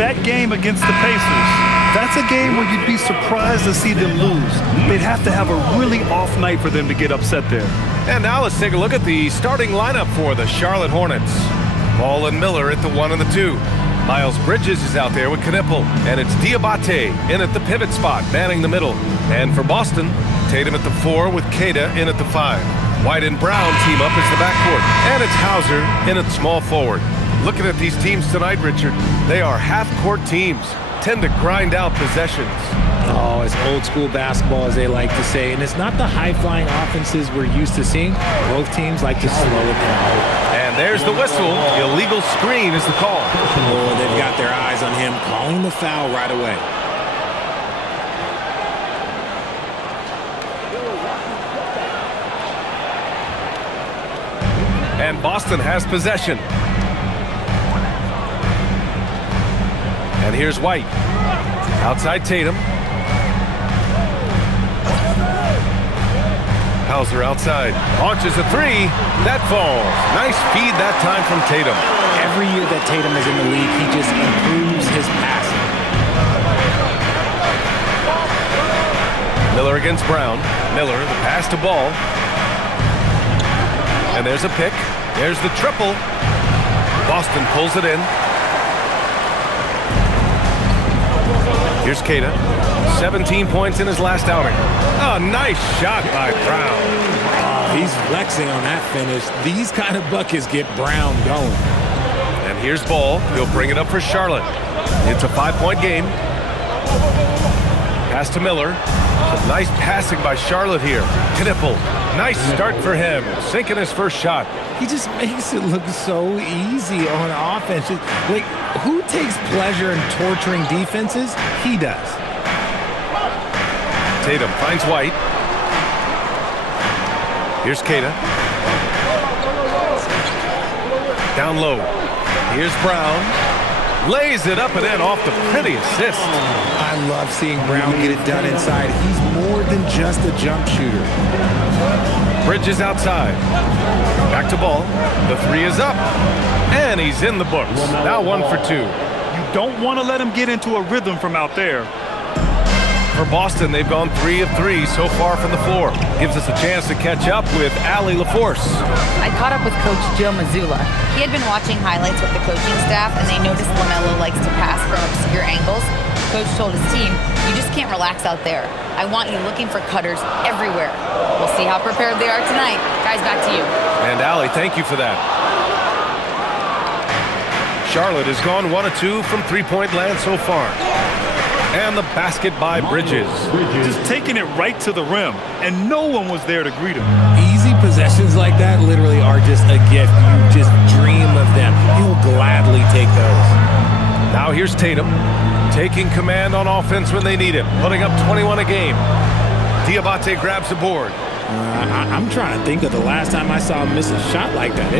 That game against the Pacers, that's a game where you'd be surprised to see them lose. They'd have to have a really off night for them to get upset there. And now let's take a look at the starting lineup for the Charlotte Hornets. Ball and Miller at the 1 and the 2. Miles Bridges is out there with Knippel, and it's Diabate in at the pivot spot, manning the middle. And for Boston, Tatum at the 4 with Queta in at the 5. White and Brown team up as the backcourt, and it's Hauser in at small forward. Looking at these teams tonight, Richard, they are half-court teams, tend to grind out possessions. Oh, it's old school basketball, as they like to say, and it's not the high-flying offenses we're used to seeing. Both teams like to slow it down. And there's the whistle. Illegal screen is the call. Oh, they've got their eyes on him, calling the foul right away. And Boston has possession. And here's White. Outside Tatum. Hauser outside. Launches a 3. That falls. Nice feed that time from Tatum. Every year that Tatum is in the league, he just improves his passing. Miller against Brown. Miller, the pass to Ball. And there's a pick. There's the triple. Boston pulls it in. Here's Queta. 17 points in his last outing. Oh, nice shot by Brown. Oh, he's flexing on that finish. These kind of buckets get Brown going. And here's Ball. He'll bring it up for Charlotte. It's a 5-point game. Pass to Miller. Some nice passing by Charlotte here. Knippel. Nice start for him. Sinking his first shot. He just makes it look so easy on offense. Like, who takes pleasure in torturing defenses? He does. Tatum finds White. Here's Queta. Down low. Here's Brown. Lays it up and in off the pretty assist. I love seeing Brown get it done inside. He's more than just a jump shooter. Bridges outside. Back to Ball. The 3 is up. And he's in the books. Now 1 for 2. You don't want to let him get into a rhythm from out there. For Boston, they've gone 3 of 3 so far from the floor. Gives us a chance to catch up with Allie LaForce. I caught up with Coach Joe Mazzulla. He had been watching highlights with the coaching staff, and they noticed LaMelo likes to pass from obscure angles. Coach told his team, you just can't relax out there. I want you looking for cutters everywhere. We'll see how prepared they are tonight. Guys, back to you. And Allie, thank you for that. Charlotte has gone 1 of 2 from three-point land so far. And the basket by Bridges. Just taking it right to the rim, and no one was there to greet him. Easy possessions like that literally are just a gift. You just dream of them. He'll gladly take those. Now here's Tatum, taking command on offense when they need him, putting up 21 a game. Diabate grabs the board. I'm trying to think of the last time I saw him miss a shot like that.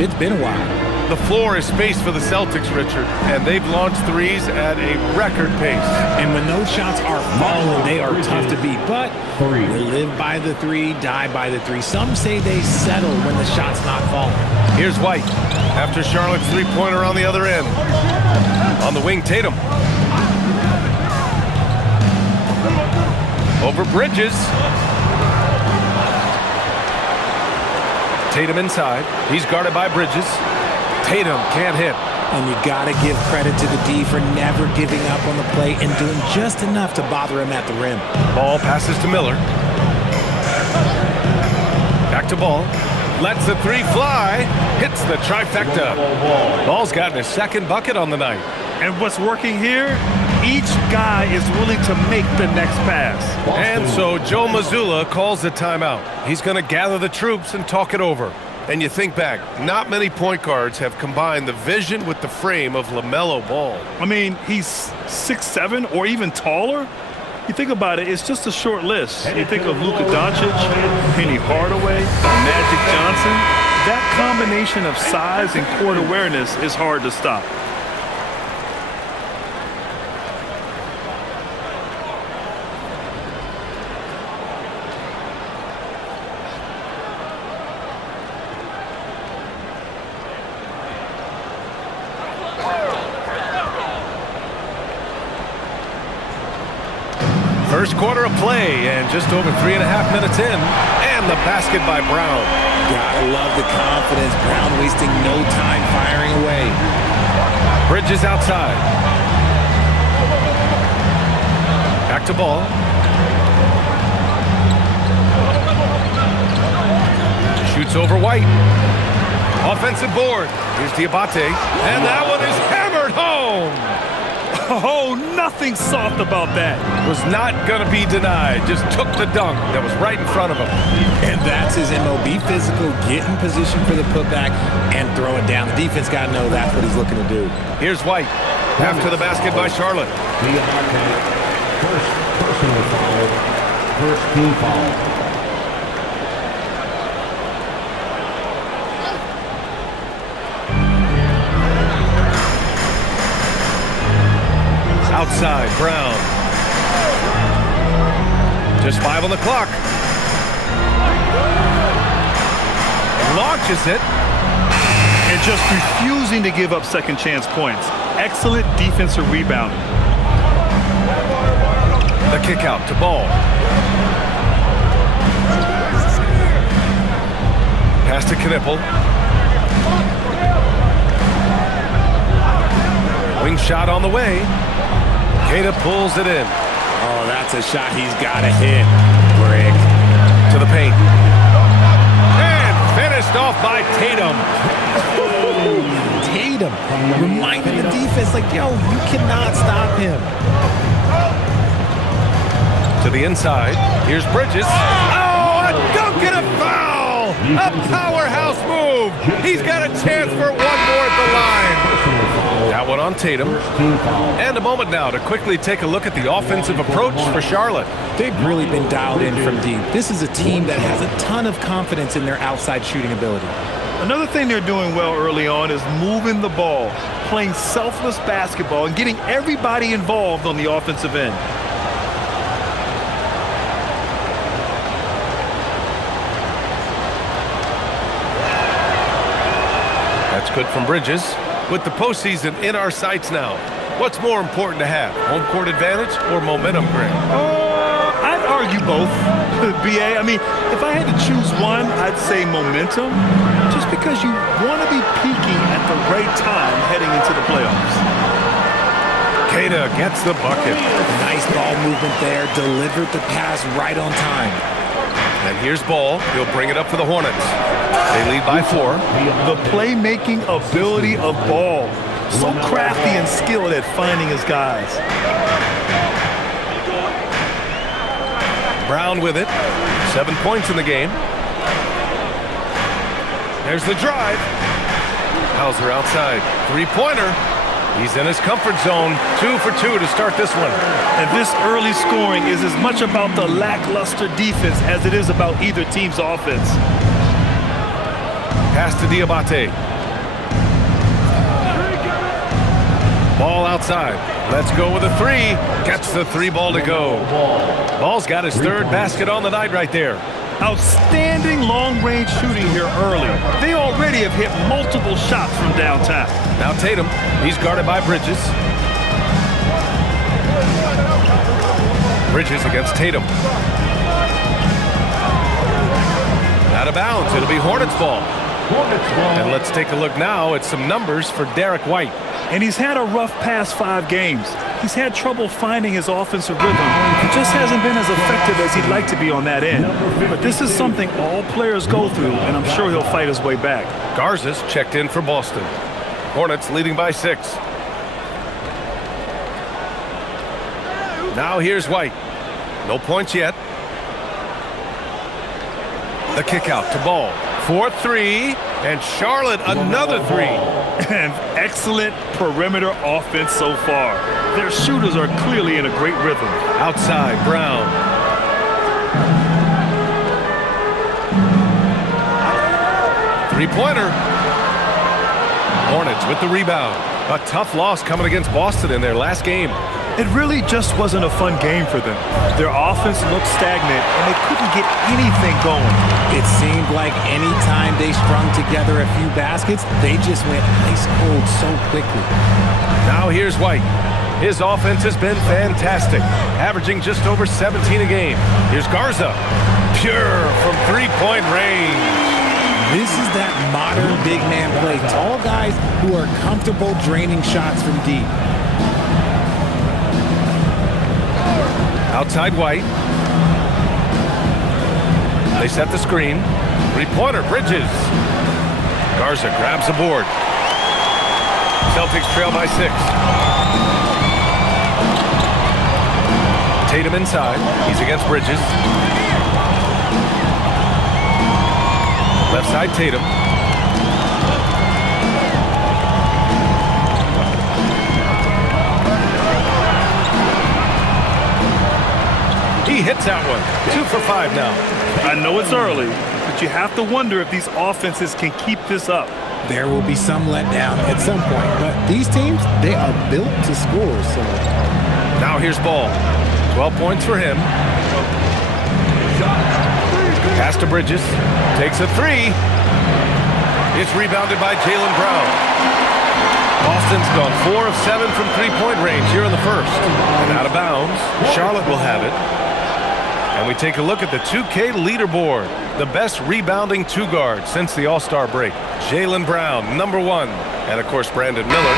It's been a while. The floor is spaced for the Celtics, Richard, and they've launched threes at a record pace. And when those shots are falling, they are tough to beat. But they live by the 3, die by the 3. Some say they settle when the shot's not falling. Here's White after Charlotte's three-pointer on the other end. On the wing, Tatum. Over Bridges. Tatum inside. He's guarded by Bridges. Tatum can't hit. And you got to give credit to the D for never giving up on the play and doing just enough to bother him at the rim. Ball passes to Miller. Back to Ball. Lets the 3 fly. Hits the trifecta. Ball's gotten his second bucket on the night. And what's working here? Each guy is willing to make the next pass. And so Joe Mazzulla calls the timeout. He's going to gather the troops and talk it over. And you think back, not many point guards have combined the vision with the frame of LaMelo Ball. I mean, he's 6'7" or even taller. You think about it, it's just a short list. You think of Luka Doncic, Penny Hardaway, Magic Johnson. That combination of size and court awareness is hard to stop. First quarter of play and just over 3.5 minutes in. And the basket by Brown. Gotta love the confidence. Brown wasting no time firing away. Bridges outside. Back to ball. Shoots over White. Offensive board. Here's Diabate. And that one is hammered home. Oh, nothing soft about that. Was not going to be denied. Just took the dunk that was right in front of him. And that's his MO. Be physical, get in position for the putback, and throw it down. The defense got to know that's what he's looking to do. Here's White. After the basket by Charlotte. First personal foul. First team foul. Outside, Brown. Just 5 on the clock. Launches it. And just refusing to give up second chance points. Excellent defensive rebounding. The kick out to Ball. Pass to Knippel. Wing shot on the way. Queta pulls it in. Oh, that's a shot he's got to hit. Brick. To the paint. And finished off by Tatum. Tatum reminding the defense, like, yo, you cannot stop him. To the inside. Here's Bridges. Oh, a dunk and a foul! A powerhouse move. He's got a chance for one more at the line. That one on Tatum. And a moment now to quickly take a look at the offensive approach for Charlotte. They've really been dialed in from deep. This is a team that has a ton of confidence in their outside shooting ability. Another thing they're doing well early on is moving the ball, playing selfless basketball, and getting everybody involved on the offensive end. That's good from Bridges. With the postseason in our sights now, what's more important to have, home court advantage or momentum, Greg? I'd argue both, BA. I mean, if I had to choose one, I'd say momentum, just because you want to be peaking at the right time heading into the playoffs. Queta gets the bucket. Nice ball movement there, delivered the pass right on time. And here's Ball. He'll bring it up for the Hornets. They lead by 4. The playmaking ability of Ball. So crafty and skilled at finding his guys. Brown with it. 7 points in the game. There's the drive. Hauser outside. Three-pointer. He's in his comfort zone. 2 for 2 to start this one. And this early scoring is as much about the lackluster defense as it is about either team's offense. Pass to Diabate. Ball outside. Let's go with a 3. Gets the 3 ball to go. Ball's got his 3rd basket on the night right there. Outstanding long-range shooting here early. They already have hit multiple shots from downtown. Now Tatum. He's guarded by Bridges. Bridges against Tatum. Out of bounds. It'll be Hornets ball. And let's take a look now at some numbers for Derek White. And he's had a rough past 5 games. He's had trouble finding his offensive rhythm. He just hasn't been as effective as he'd like to be on that end. But this is something all players go through, and I'm sure he'll fight his way back. Garza's checked in for Boston. Hornets leading by 6. Now here's White. No points yet. The kick out to Ball. 4-3, and Charlotte another 3. And excellent perimeter offense so far. Their shooters are clearly in a great rhythm. Outside, Brown. Three-pointer. Hornets with the rebound. A tough loss coming against Boston in their last game. It really just wasn't a fun game for them. Their offense looked stagnant, and they couldn't get anything going. It seemed like any time they strung together a few baskets, they just went ice cold so quickly. Now here's White. His offense has been fantastic, averaging just over 17 a game. Here's Garza, pure from three-point range. This is that modern big man play. Tall guys who are comfortable draining shots from deep. Outside White. They set the screen. Three-pointer, Bridges. Garza grabs the board. Celtics trail by 6. Tatum inside. He's against Bridges. Left side, Tatum. He hits that one. 2 for 5 now. I know it's early, but you have to wonder if these offenses can keep this up. There will be some letdown at some point, but these teams, they are built to score, so. Now here's Ball. 12 points for him. Pass to Bridges. Takes a 3. It's rebounded by Jaylen Brown. Boston's gone 4 of 7 from three-point range here in the first. And out of bounds, Charlotte will have it. And we take a look at the 2K leaderboard. The best rebounding two guard since the All-Star break. Jaylen Brown, number 1. And, of course, Brandon Miller.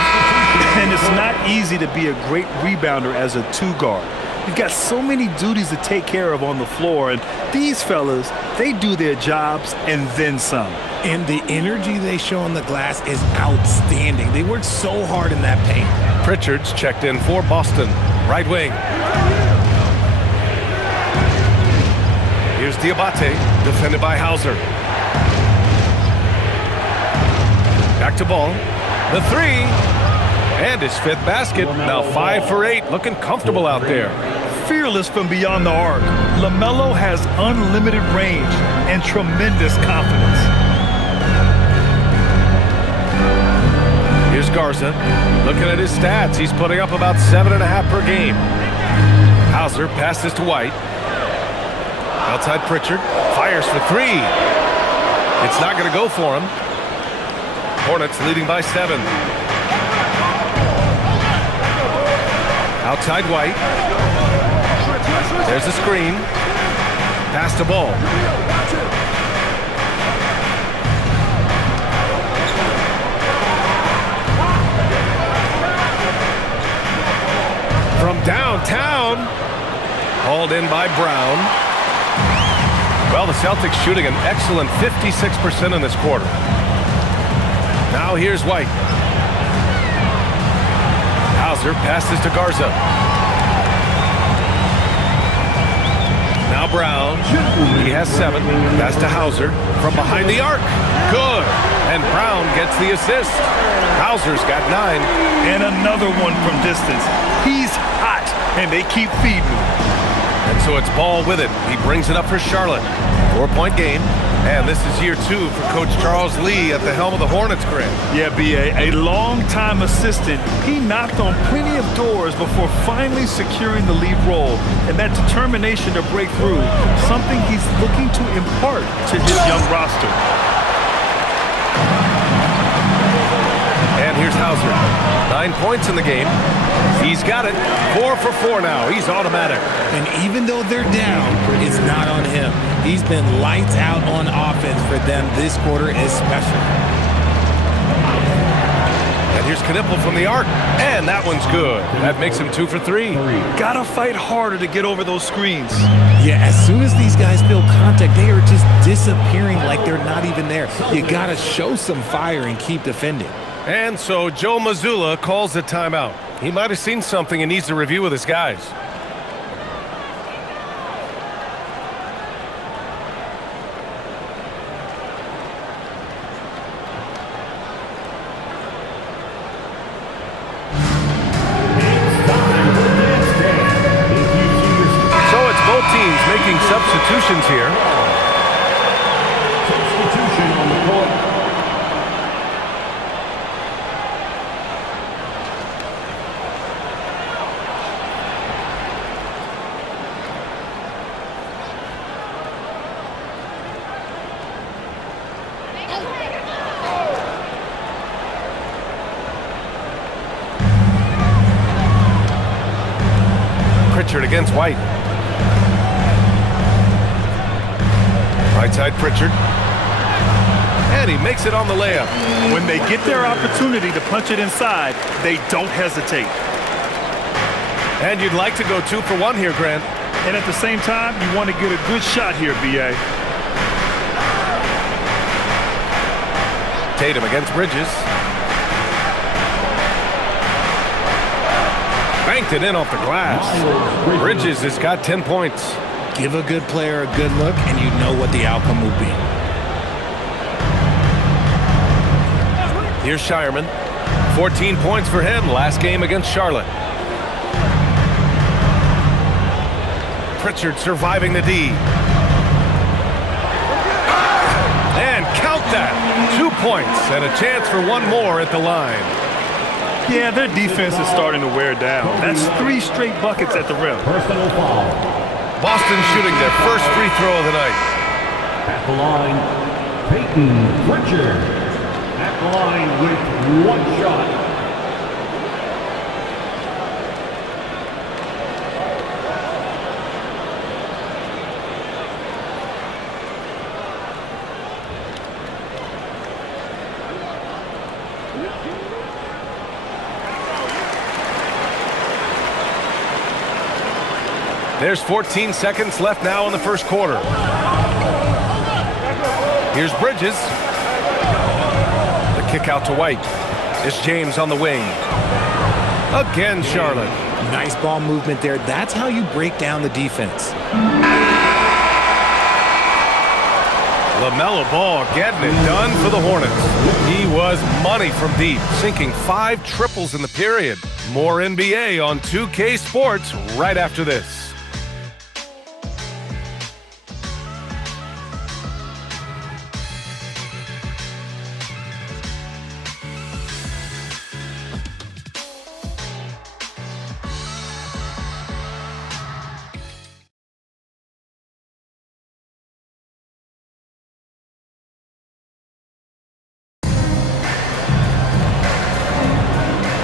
And it's not easy to be a great rebounder as a two guard. You've got so many duties to take care of on the floor, and these fellas, they do their jobs and then some. And the energy they show on the glass is outstanding. They work so hard in that paint. Pritchard's checked in for Boston. Right wing. Here's Diabate, defended by Hauser. Back to Ball. The 3. And his 5th basket. Now 5 for 8. Looking comfortable out there. Fearless from beyond the arc, LaMelo has unlimited range and tremendous confidence. Here's Garza. Looking at his stats, he's putting up about 7.5 per game. Hauser passes to White. Outside Pritchard. Fires for 3. It's not going to go for him. Hornets leading by 7. Outside White. There's a screen. Pass to Ball. From downtown. Hauled in by Brown. Well, the Celtics shooting an excellent 56% in this quarter. Now here's White. Hauser passes to Garza. Now Brown. He has 7. Pass to Hauser from behind the arc. Good. And Brown gets the assist. Hauser's got 9. And another one from distance. He's hot, and they keep feeding him. And so it's Ball with it. He brings it up for Charlotte. 4-point game. And this is year 2 for Coach Charles Lee at the helm of the Hornets, Grant. Yeah, B.A., a long-time assistant. He knocked on plenty of doors before finally securing the lead role. And that determination to break through, something he's looking to impart to his young roster. And here's Hauser. 9 points in the game. He's got it. 4 for 4 now. He's automatic. And even though they're down, it's not on him. He's been lights out on offense for them this quarter especially. And here's Knippel from the arc. And that one's good. That makes him 2 for 3. Gotta fight harder to get over those screens. Yeah, as soon as these guys feel contact, they are just disappearing like they're not even there. You gotta show some fire and keep defending. And so Joe Mazzulla calls the timeout. He might have seen something and needs to review with his guys. So it's both teams making substitutions here. Substitution on the court. Pritchard against White. Right side Pritchard. And he makes it on the layup. When they get their opportunity to punch it inside, they don't hesitate. And you'd like to go 2 for 1 here, Grant. And at the same time, you want to get a good shot here, B.A. Tatum against Bridges. Banked it in off the glass. Bridges has got 10 points. Give a good player a good look, and you know what the outcome will be. Here's Shireman. 14 points for him last game against Charlotte. Pritchard surviving the D. And count that. 2 points and a chance for one more at the line. Yeah, their defense is starting to wear down. That's 3 straight buckets at the rim. Personal foul. Boston shooting their first free throw of the night. At the line, Peyton Pritchard. At the line with 1 shot. There's 14 seconds left now in the first quarter. Here's Bridges. The kick out to White. It's James on the wing. Again, Charlotte. Nice ball movement there. That's how you break down the defense. LaMelo Ball getting it done for the Hornets. He was money from deep, sinking 5 triples in the period. More NBA on 2K Sports right after this.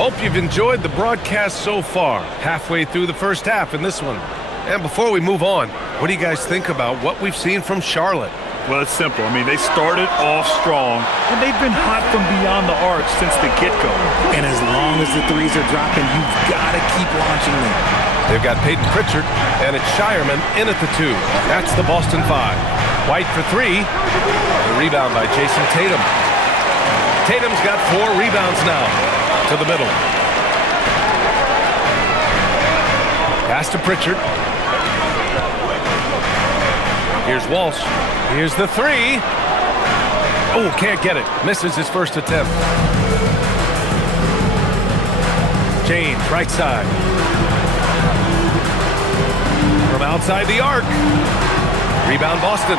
Hope you've enjoyed the broadcast so far. Halfway through the first half in this one. And before we move on, what do you guys think about what we've seen from Charlotte? Well, it's simple. I mean, they started off strong, and they've been hot from beyond the arc since the get-go. And as long as the threes are dropping, you've got to keep launching them. They've got Peyton Pritchard, and it's Shireman in at the 2. That's the Boston 5. White for 3. The rebound by Jason Tatum. Tatum's got 4 rebounds now. To the middle. Pass to Pritchard. Here's Walsh. Here's the 3. Oh, can't get it. Misses his first attempt. James, right side. From outside the arc. Rebound Boston.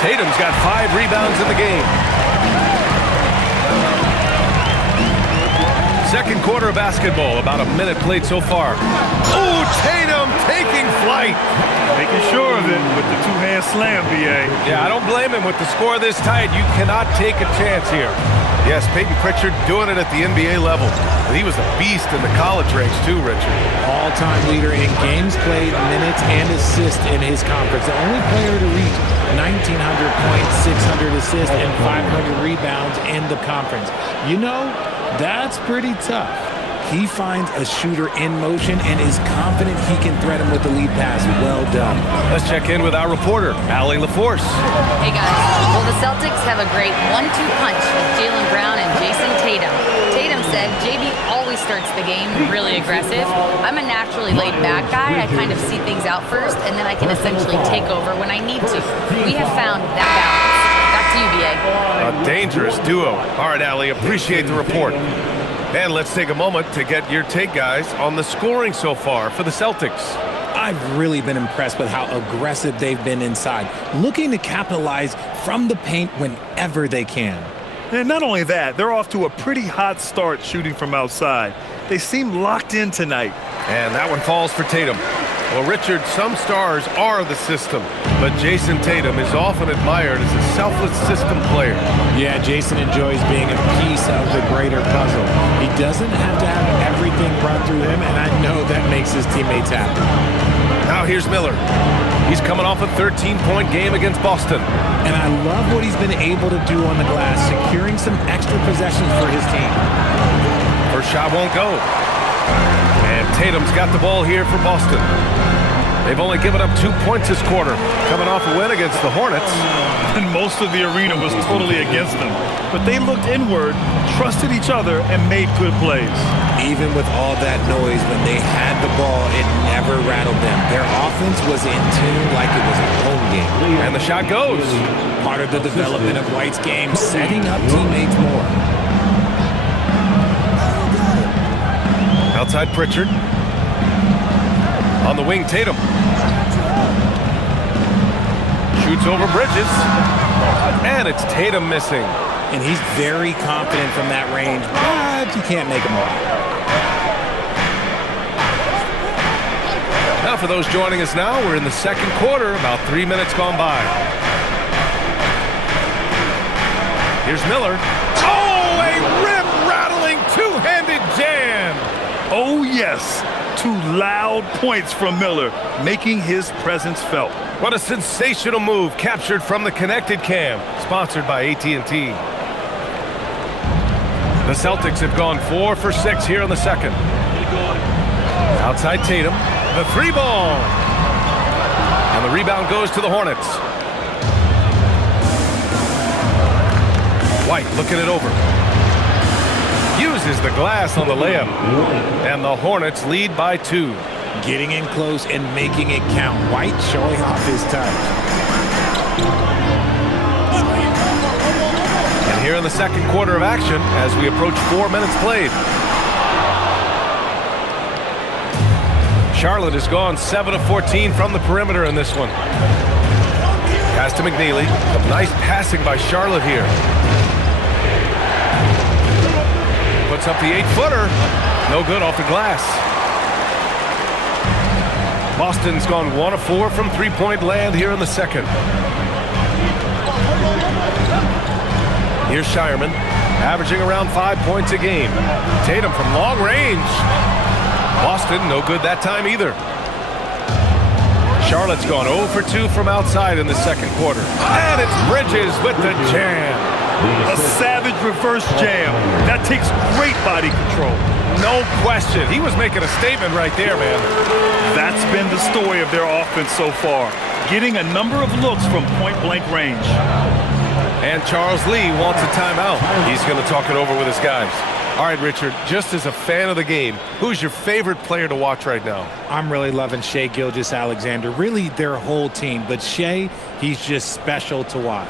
Tatum's got 5 rebounds in the game. Second quarter of basketball, about a minute played so far. Oh, Tatum taking flight. Making sure of it with the 2-hand slam, B.A. Yeah, I don't blame him. With the score this tight, you cannot take a chance here. Yes, Peyton Pritchard doing it at the NBA level. But he was a beast in the college ranks too, Richard. All-time leader in games played, minutes, and assists in his conference. The only player to reach 1,900 points, 600 assists, and 500 rebounds in the conference. You know, that's pretty tough. He finds a shooter in motion and is confident he can threat him with the lead pass. Well done. Let's check in with our reporter, Allie LaForce. Hey guys, well the Celtics have a great 1-2 punch with Jaylen Brown and Jason Tatum. Tatum said JB always starts the game really aggressive. I'm a naturally laid back guy. I kind of see things out first and then I can essentially take over when I need to. We have found that balance. Back to you, BA. A dangerous duo. All right, Allie, appreciate the report. And let's take a moment to get your take, guys, on the scoring so far for the Celtics. I've really been impressed with how aggressive they've been inside, looking to capitalize from the paint whenever they can. And not only that, they're off to a pretty hot start shooting from outside. They seem locked in tonight. And that one falls for Tatum. Well, Richard, some stars are the system, but Jason Tatum is often admired as a selfless system player. Yeah, Jason enjoys being a piece of the greater puzzle. He doesn't have to have everything run through him, and I know that makes his teammates happy. Now here's Miller. He's coming off a 13-point game against Boston. And I love what he's been able to do on the glass, securing some extra possessions for his team. First shot won't go. And Tatum's got the ball here for Boston. They've only given up 2 points this quarter, coming off a win against the Hornets. And most of the arena was totally against them. But they looked inward, trusted each other, and made good plays. Even with all that noise, when they had the ball, it never rattled them. Their offense was in tune like it was a home game. And the shot goes. Part of the development of White's game, setting up teammates more. Outside Pritchard. On the wing, Tatum. Shoots over Bridges. And it's Tatum missing. And he's very confident from that range, but you can't make him all. Now for those joining us now, we're in the second quarter, about 3 minutes gone by. Here's Miller. Oh, a rim-rattling two-handed jam. Oh, yes. 2 loud points from Miller, making his presence felt. What a sensational move captured from the Connected Cam, sponsored by AT&T. The Celtics have gone 4 for 6 here in the second. Outside Tatum, the 3-ball. And the rebound goes to the Hornets. White looking it over. Uses the glass on the layup. And the Hornets lead by 2. Getting in close and making it count. White showing off his touch. And here in the second quarter of action, as we approach 4 minutes played. Charlotte has gone 7 of 14 from the perimeter in this one. Pass to McNeely. Some nice passing by Charlotte here. Puts up the 8-footer. No good off the glass. Boston's gone 1 of 4 from three-point land here in the second. Here's Shireman, averaging around 5 points a game. Tatum from long range. Boston, no good that time either. Charlotte's gone 0 for 2 from outside in the second quarter. And it's Bridges with the jam. A savage reverse jam. That takes great body control. No question. He was making a statement right there, man. That's been the story of their offense so far. Getting a number of looks from point-blank range. And Charles Lee wants a timeout. He's going to talk it over with his guys. All right, Richard, just as a fan of the game, who's your favorite player to watch right now? I'm really loving Shai Gilgeous-Alexander. Really, their whole team. But Shai, he's just special to watch.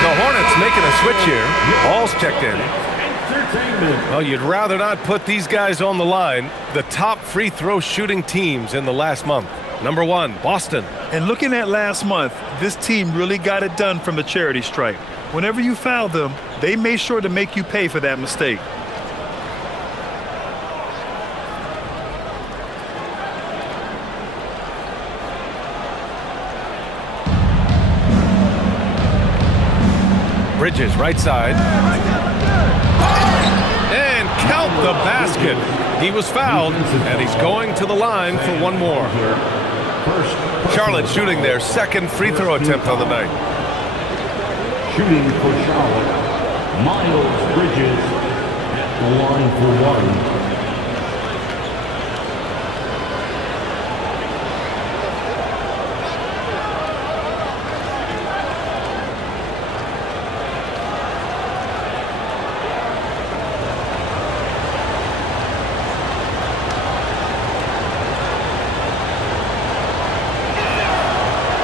The Hornets making a switch here. Ball's checked in. Well, you'd rather not put these guys on the line. The top free throw shooting teams in the last month. Number 1, Boston. And looking at last month, this team really got it done from a charity stripe. Whenever you foul them, they made sure to make you pay for that mistake. Bridges, right side. And count the basket. He was fouled, and he's going to the line for one more. Charlotte shooting their second free throw attempt on the night. Shooting for Charlotte, Miles Bridges at the line for 1.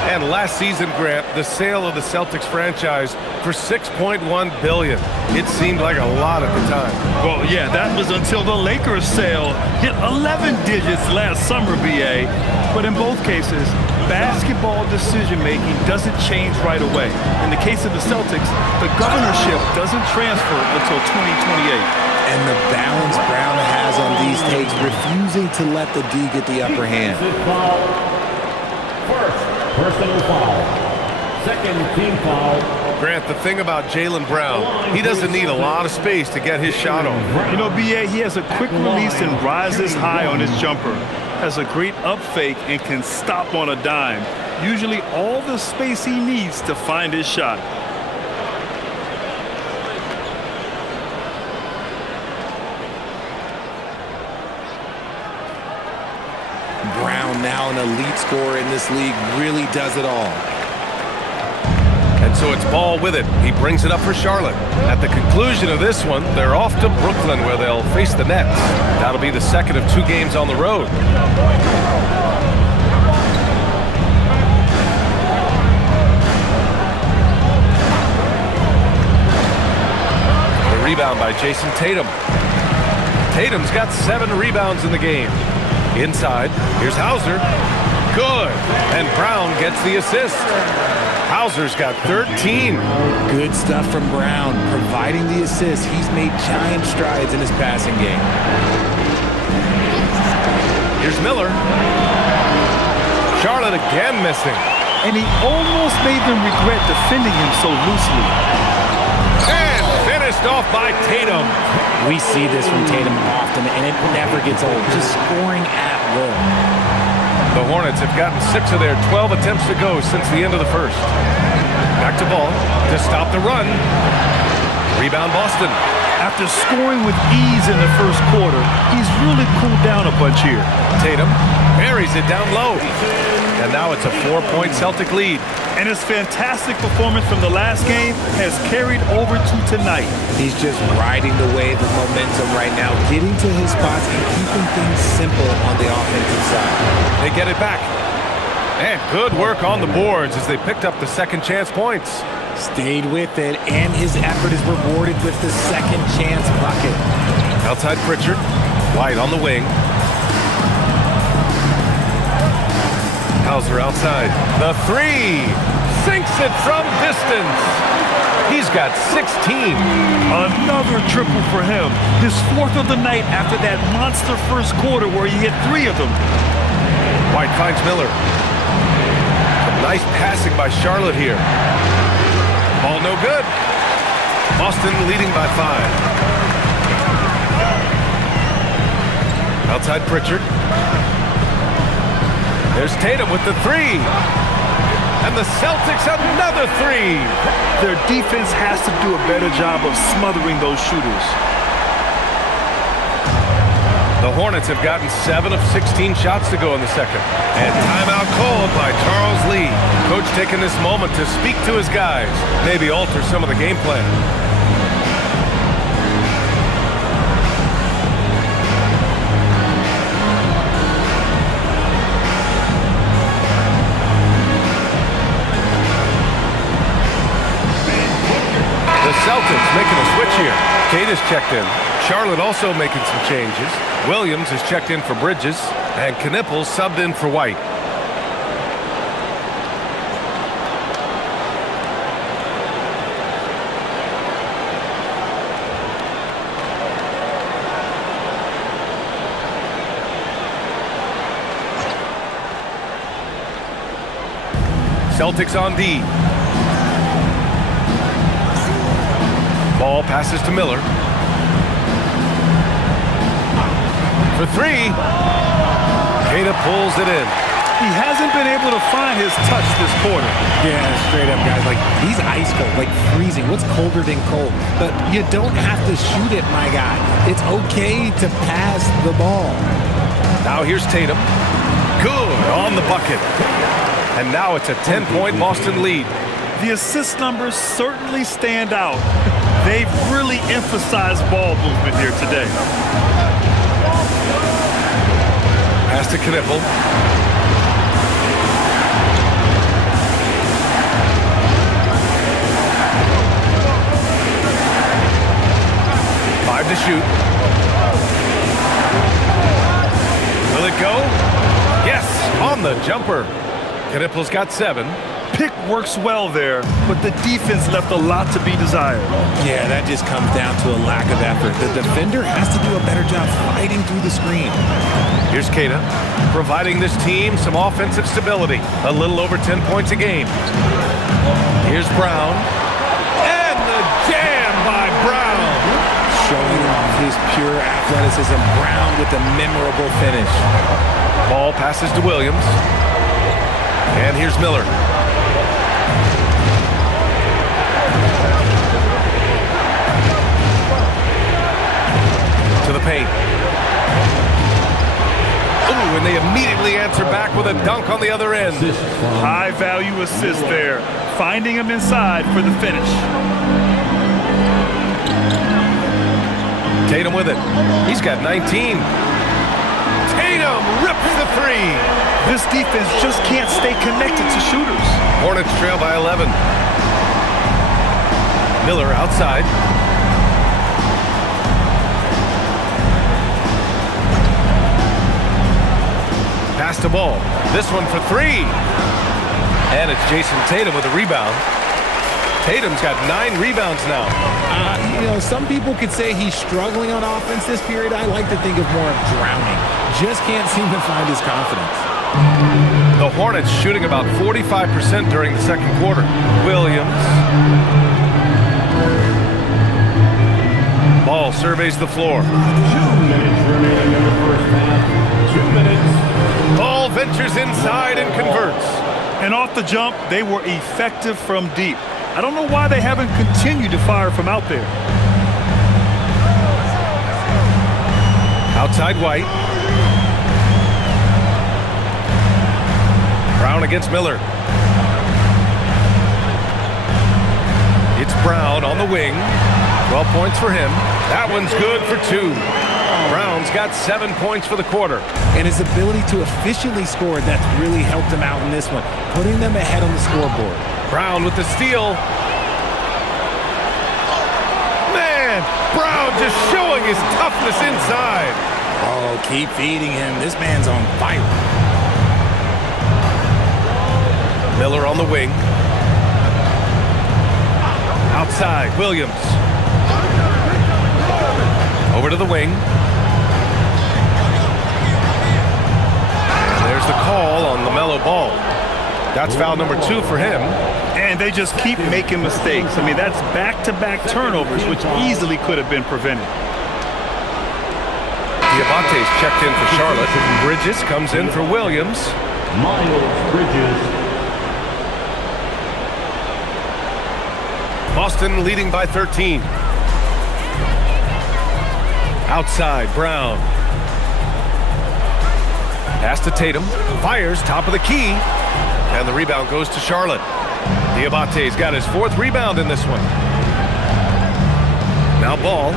And last season, Grant, the sale of the Celtics franchise for $6.1 billion. It seemed like a lot at the time. Well, yeah, that was until the Lakers sale hit 11 digits last summer, BA. But in both cases, Basketball decision-making doesn't change right away. In the case of the Celtics, the governorship doesn't transfer until 2028. And the balance Brown has on these takes, refusing to let the D get the upper hand. Foul. First, personal foul. Second, team foul. Grant, the thing about Jaylen Brown, he doesn't need a lot of space to get his shot on. You know, B.A., he has a quick release and rises high on his jumper. Has a great up fake and can stop on a dime. Usually all the space he needs to find his shot. Brown, now an elite scorer in this league, really does it all. And so it's Ball with it. He brings it up for Charlotte. At the conclusion of this one, they're off to Brooklyn where they'll face the Nets. That'll be the second of 2 games on the road. The rebound by Jason Tatum. Tatum's got 7 rebounds in the game. Inside, here's Hauser. Good. And Brown gets the assist. Hauser's got 13. Good stuff from Brown, providing the assist. He's made giant strides in his passing game. Here's Miller. Charlotte again missing. And he almost made them regret defending him so loosely. And finished off by Tatum. We see this from Tatum often, and it never gets old. Just scoring at will. The Hornets have gotten 6 of their 12 attempts to go since the end of the first. Back to Ball to stop the run. Rebound Boston. After scoring with ease in the first quarter, he's really cooled down a bunch here. Tatum buries it down low. And now it's a 4-point Celtic lead. And his fantastic performance from the last game has carried over to tonight. He's just riding the wave of momentum right now, getting to his spots and keeping things simple on the offensive side. They get it back. And good work on the boards as they picked up the second chance points. Stayed with it, and his effort is rewarded with the second chance bucket. Outside Pritchard. White on the wing. Hauser outside. The 3. Sinks it from distance. He's got 16. Another triple for him. His 4th of the night after that monster first quarter where he hit 3 of them. White finds Miller. Some nice passing by Charlotte here. Ball no good. Boston leading by 5. Outside Pritchard. There's Tatum with the 3. And the Celtics another 3. Their defense has to do a better job of smothering those shooters. The Hornets have gotten 7 of 16 shots to go in the second. And timeout called by Charles Lee. Coach taking this moment to speak to his guys. Maybe alter some of the game plan. Celtics making a switch here. Kate is checked in. Charlotte also making some changes. Williams is checked in for Bridges. And Knippel subbed in for White. Celtics on D. Ball passes to Miller. For 3. Queta pulls it in. He hasn't been able to find his touch this quarter. Yeah, straight up, guys. Like, he's ice cold, like freezing. What's colder than cold? But you don't have to shoot it, my guy. It's okay to pass the ball. Now here's Tatum. Good on the bucket. And now it's a 10-point Boston lead. The assist numbers certainly stand out. They've really emphasized ball movement here today. Pass to Knippel. To shoot. Will it go? Yes, on the jumper. Knippel's got 7. Pick works well there, but the defense left a lot to be desired. Yeah, that just comes down to a lack of effort. The defender has to do a better job fighting through the screen. Here's Keita, providing this team some offensive stability. A little over 10 points a game. Here's Brown. And the jam by Brown. Showing off his pure athleticism. Brown with a memorable finish. Ball passes to Williams. And here's Miller. To the paint. Ooh, and they immediately answer back with a dunk on the other end. High value assist there, finding him inside for the finish. Tatum with it. He's got 19. Tatum rips the 3. This defense just can't stay connected to shooters. Hornets trail by 11. Miller outside. Pass to Ball. This one for 3. And it's Jason Tatum with a rebound. Tatum's got 9 rebounds now. Some people could say he's struggling on offense this period. I like to think of more of drowning. Just can't seem to find his confidence. The Hornets shooting about 45% during the second quarter. Williams. Ball surveys the floor. 2 minutes remaining in the first half. 2 minutes. Ball ventures inside and converts. And off the jump, they were effective from deep. I don't know why they haven't continued to fire from out there. Outside White. Brown against Miller. It's Brown on the wing. 12 points for him. That one's good for 2. Brown's got 7 points for the quarter. And his ability to efficiently score, that's really helped him out in this one, putting them ahead on the scoreboard. Brown with the steal. Man, Brown just showing his toughness inside. Oh, keep feeding him. This man's on fire. Miller on the wing. Outside, Williams. Over to the wing. There's the call on LaMelo Ball. That's foul number 2 for him. And they just keep making mistakes. I mean, that's back-to-back turnovers, which easily could have been prevented. Diabate's checked in for Charlotte. Bridges comes in for Williams. Miles Bridges. Boston leading by 13. Outside, Brown. Pass to Tatum. Fires, top of the key. And the rebound goes to Charlotte. Diabate's got his 4th rebound in this one. Now Ball.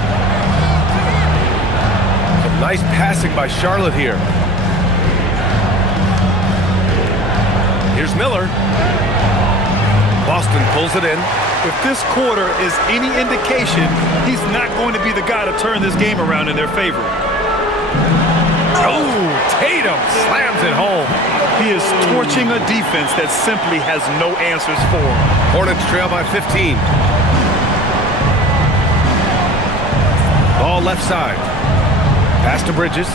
Some nice passing by Charlotte here. Here's Miller. Boston pulls it in. If this quarter is any indication, he's not going to be the guy to turn this game around in their favor. Oh, Tatum slams it home. He is torching a defense that simply has no answers for him. Hornets trail by 15. Ball left side. Pass to Bridges.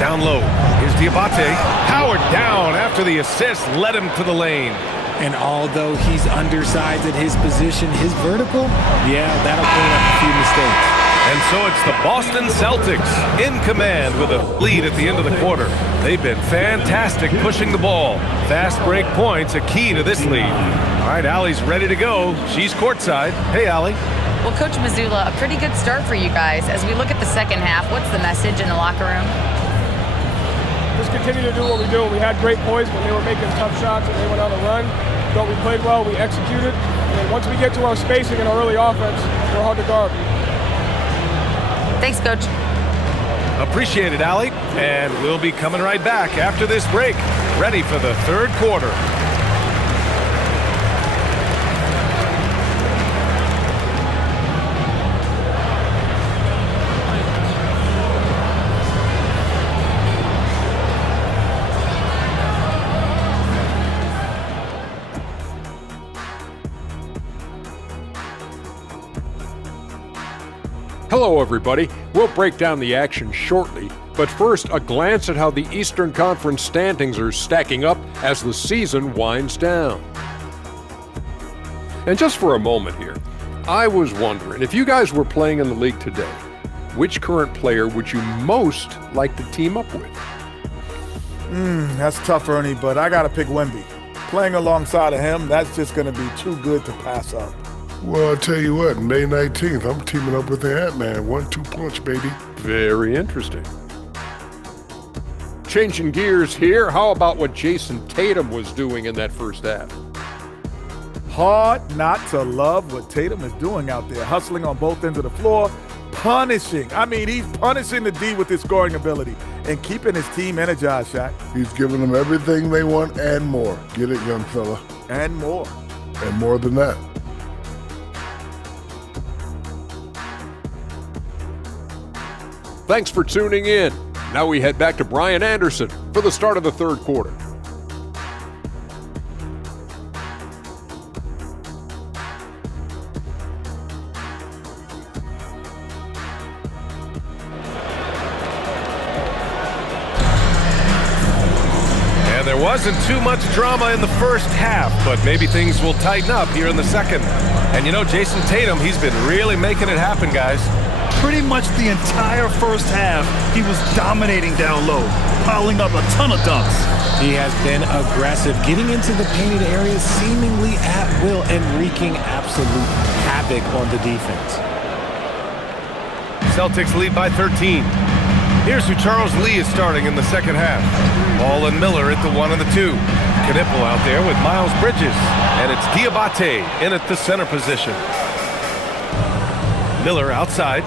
Down low. Here's Diabate. Howard down after the assist led him to the lane. And although he's undersized at his position, his vertical, yeah, that'll clean up a few mistakes. And so it's the Boston Celtics in command with a lead at the end of the quarter. They've been fantastic pushing the ball. Fast break points, a key to this lead. All right, Allie's ready to go. She's courtside. Hey, Allie. Well, Coach Mazzulla, a pretty good start for you guys. As we look at the second half, what's the message in the locker room? Just continue to do what we do. We had great poise when they were making tough shots and they went on a run. Thought we played well, we executed. And then once we get to our spacing and our early offense, we're hard to guard. Thanks, Coach. Appreciate it, Allie. And we'll be coming right back after this break, ready for the third quarter. Hello, everybody. We'll break down the action shortly, but first, a glance at how the Eastern Conference standings are stacking up as the season winds down. And just for a moment here, I was wondering, if you guys were playing in the league today, which current player would you most like to team up with? That's tough, Ernie, but I got to pick Wemby. Playing alongside of him, that's just going to be too good to pass up. Well, I'll tell you what, May 19th, I'm teaming up with the Ant-Man. 1-2 punch, baby. Very interesting. Changing gears here, how about what Jason Tatum was doing in that first half? Hard not to love what Tatum is doing out there, hustling on both ends of the floor, punishing. I mean, he's punishing the D with his scoring ability and keeping his team energized, Shaq. He's giving them everything they want and more. Get it, young fella? And more. And more than that. Thanks for tuning in. Now we head back to Brian Anderson for the start of the third quarter. There wasn't too much drama in the first half, but maybe things will tighten up here in the second. And you know, Jason Tatum, he's been really making it happen, guys. Pretty much the entire first half, he was dominating down low, piling up a ton of dunks. He has been aggressive, getting into the painted areas seemingly at will and wreaking absolute havoc on the defense. Celtics lead by 13. Here's who Charles Lee is starting in the second half. Ball and Miller at the 1 and the 2. Knipple out there with Miles Bridges. And it's Diabate in at the center position. Miller outside.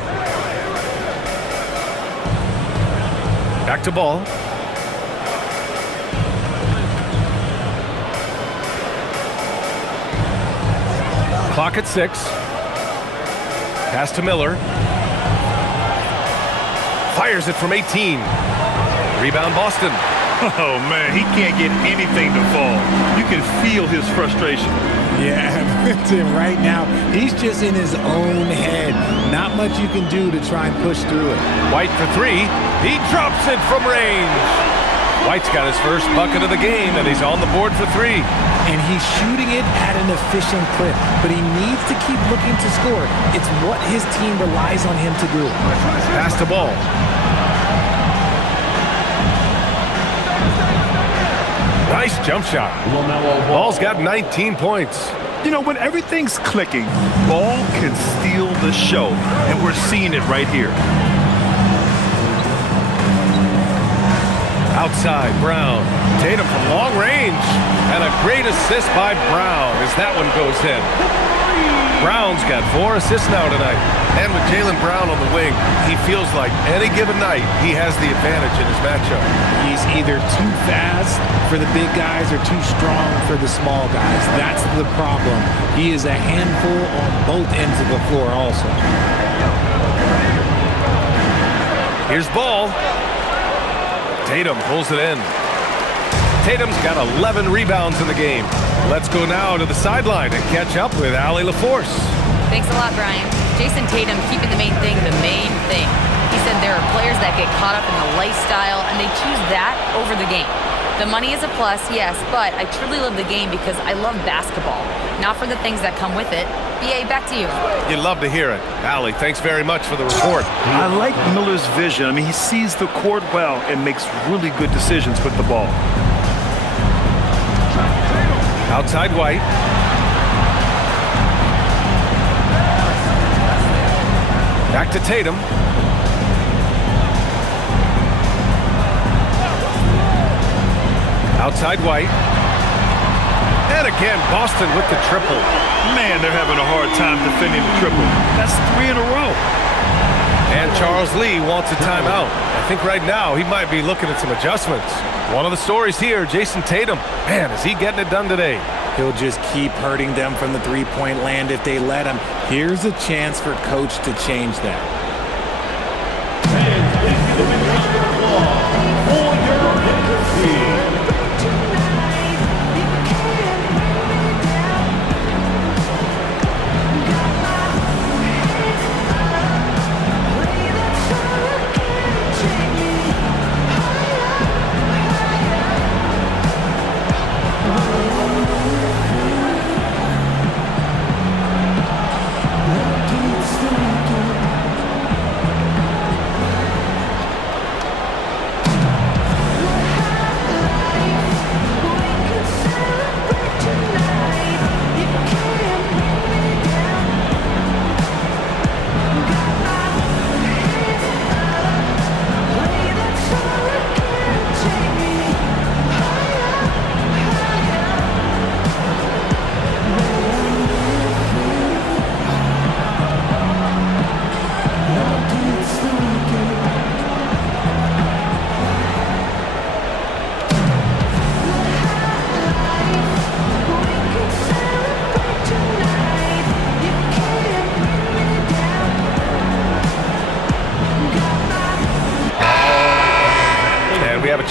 Back to Ball. Clock at 6. Pass to Miller. Fires it from 18. Rebound Boston. Oh, man, he can't get anything to fall. You can feel his frustration. Yeah, Tim, right now, he's just in his own head. Not much you can do to try and push through it. White for 3. He drops it from range. White's got his first bucket of the game, and he's on the board for 3. And he's shooting it at an efficient clip, but he needs to keep looking to score. It's what his team relies on him to do. Pass to Ball. Nice jump shot. Ball's got 19 points. You know, when everything's clicking, Ball can steal the show, and we're seeing it right here. Outside, Brown. Tatum from long range. And a great assist by Brown as that one goes in. Brown's got 4 assists now tonight. And with Jaylen Brown on the wing, he feels like any given night he has the advantage in his matchup. He's either too fast for the big guys or too strong for the small guys. That's the problem. He is a handful on both ends of the floor also. Here's Ball. Tatum pulls it in. Tatum's got 11 rebounds in the game. Let's go now to the sideline and catch up with Allie LaForce. Thanks a lot, Brian. Jason Tatum keeping the main thing the main thing. He said there are players that get caught up in the lifestyle and they choose that over the game. The money is a plus, yes, but I truly love the game because I love basketball, not for the things that come with it. BA, back to you. You'd love to hear it. Allie, thanks very much for the report. I like Miller's vision. I mean, he sees the court well and makes really good decisions with the ball. Outside White. Back to Tatum. Outside White. And again, Boston with the triple. Man, they're having a hard time defending the triple. That's 3 in a row. And Charles Lee wants a timeout. I think right now he might be looking at some adjustments. One of the stories here, Jason Tatum. Man, is he getting it done today? He'll just keep hurting them from the three-point land if they let him. Here's a chance for Coach to change that.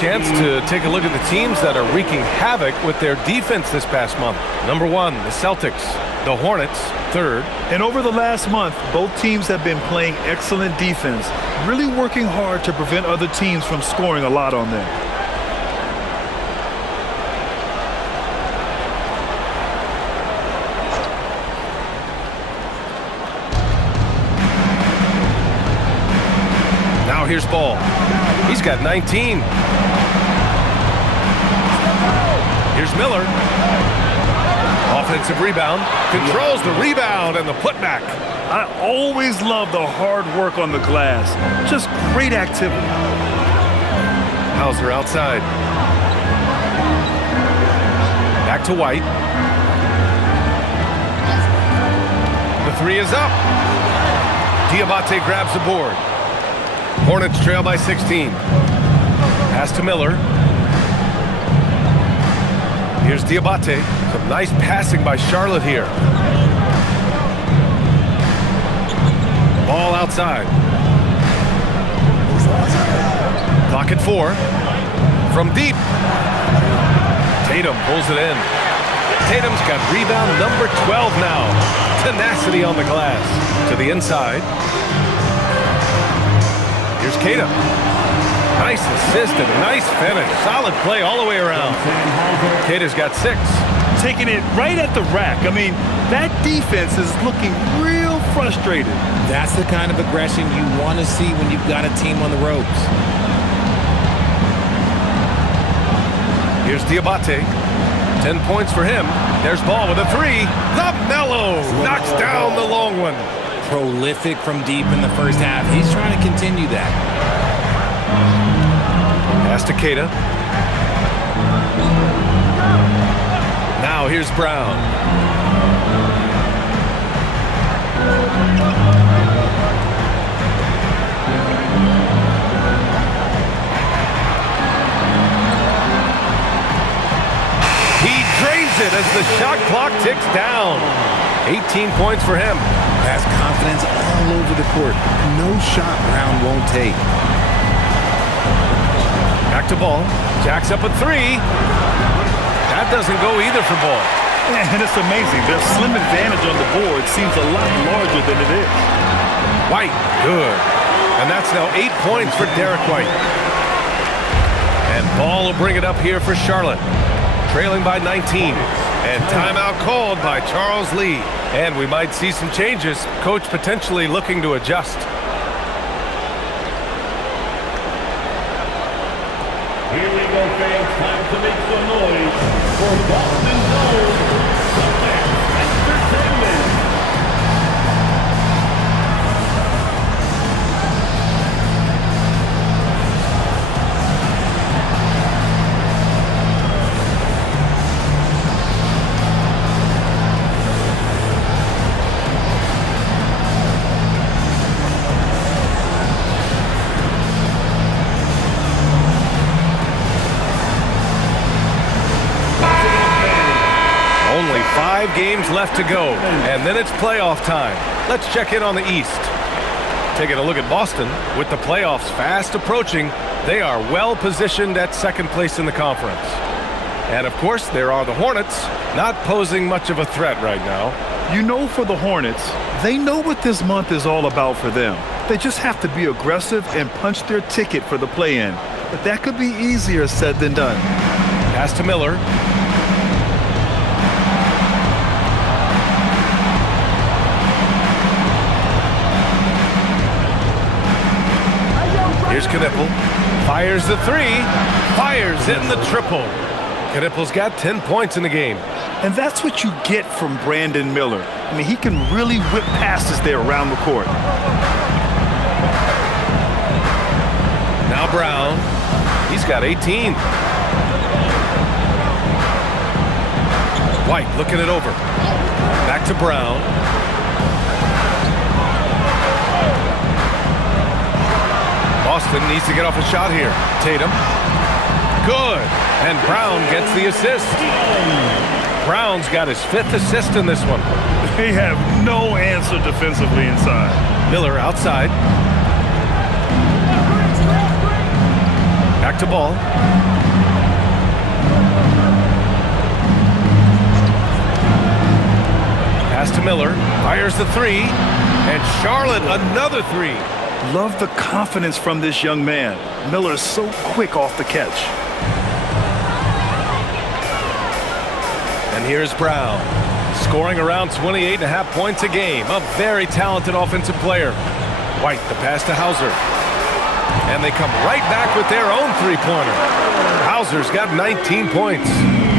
chance to take a look at the teams that are wreaking havoc with their defense this past month. Number 1, the Celtics. The Hornets, 3rd. And over the last month, both teams have been playing excellent defense, really working hard to prevent other teams from scoring a lot on them. Now here's Ball. He's got 19. Here's Miller. Offensive rebound. Controls the rebound and the putback. I always love the hard work on the glass. Just great activity. Hauser outside. Back to White. The 3 is up. Diabate grabs the board. Hornets trail by 16. Pass to Miller. Here's Diabate. Some nice passing by Charlotte here. Ball outside. Clock at 4. From deep. Tatum pulls it in. Tatum's got rebound number 12 now. Tenacity on the glass. To the inside. Here's Tatum. Nice assist and nice finish. Solid play all the way around. Tatum's got 6. Taking it right at the rack. I mean, that defense is looking real frustrated. That's the kind of aggression you want to see when you've got a team on the ropes. Here's Diabate. 10 points for him. There's Ball with a 3. The Mellow knocks down the long one. Prolific from deep in the first half. He's trying to continue that. Pass to Keita. Now here's Brown. He drains it as the shot clock ticks down. 18 points for him. Has confidence all over the court. No shot Brown won't take. Back to Ball. Jacks up a 3. That doesn't go either for Ball. And it's amazing. Their slim advantage on the board seems a lot larger than it is. White, good. And that's now 8 points for Derek White. And Ball will bring it up here for Charlotte. Trailing by 19. And timeout called by Charles Lee. And we might see some changes. Coach potentially looking to adjust. Here we go, fans. Time to make some noise for Boston's own Entertainment. Only 5 games left to go, and then it's playoff time. Let's check in on the East. Taking a look at Boston, with the playoffs fast approaching, they are well positioned at 2nd place in the conference. And of course, there are the Hornets, not posing much of a threat right now. You know, for the Hornets, they know what this month is all about for them. They just have to be aggressive and punch their ticket for the play-in. But that could be easier said than done. Pass to Miller. Here's Knippel. Fires the 3. Fires in the triple. Knippel's got 10 points in the game. And that's what you get from Brandon Miller. I mean, he can really whip passes there around the court. Now Brown. He's got 18. White looking it over. Back to Brown. Boston needs to get off a shot here. Tatum. Good. And Brown gets the assist. Brown's got his 5th assist in this one. They have no answer defensively inside. Miller outside. Back to ball. Pass to Miller. Fires the three. And Charlotte another three. Love the confidence from this young man. Miller is so quick off the catch. And here's Brown, scoring around 28.5 points a game. A very talented offensive player. White, the pass to Hauser. And they come right back with their own three-pointer. Hauser's got 19 points.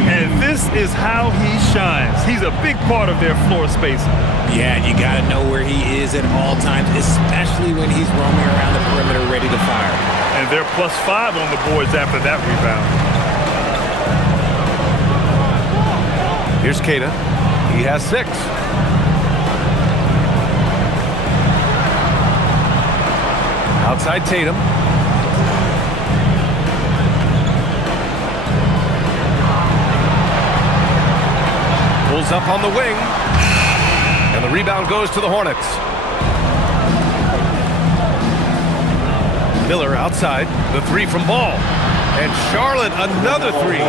And this is how he shines. He's a big part of their floor space. Yeah, you got to know where he is at all times, especially when he's roaming around the perimeter ready to fire. And they're +5 on the boards after that rebound. Here's Keita. He has 6. Outside Tatum. Pulls up on the wing. And the rebound goes to the Hornets. Miller outside. The three from Ball. And Charlotte another three.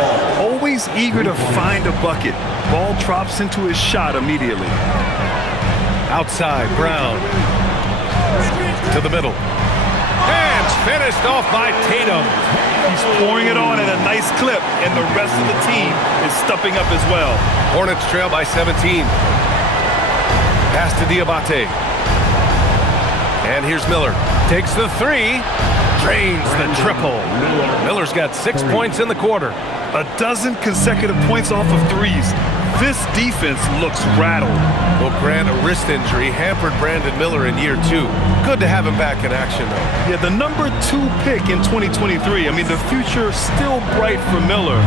Always eager to find a bucket. Ball drops into his shot immediately. Outside, Brown. To the middle. And finished off by Tatum. He's pouring it on at a nice clip, and the rest of the team is stepping up as well. Hornets trail by 17. Pass to Diabate. And here's Miller. Takes the three. Drains the triple. Miller's got 6 points in the quarter. A dozen consecutive points off of threes. This defense looks rattled. Well, Grant, a wrist injury hampered Brandon Miller in year 2. Good to have him back in action, though. Yeah, the number 2 pick in 2023. I mean, the future still bright for Miller.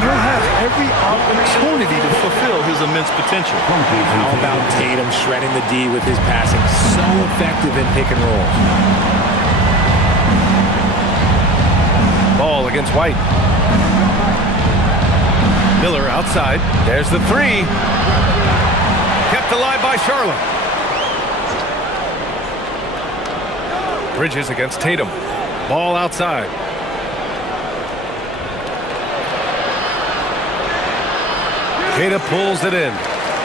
He'll have every opportunity to fulfill his immense potential. How about Tatum shredding the D with his passing? So effective in pick and roll. Ball against White. Miller outside. There's the three. Kept alive by Charlotte. Bridges against Tatum. Ball outside. Keita pulls it in.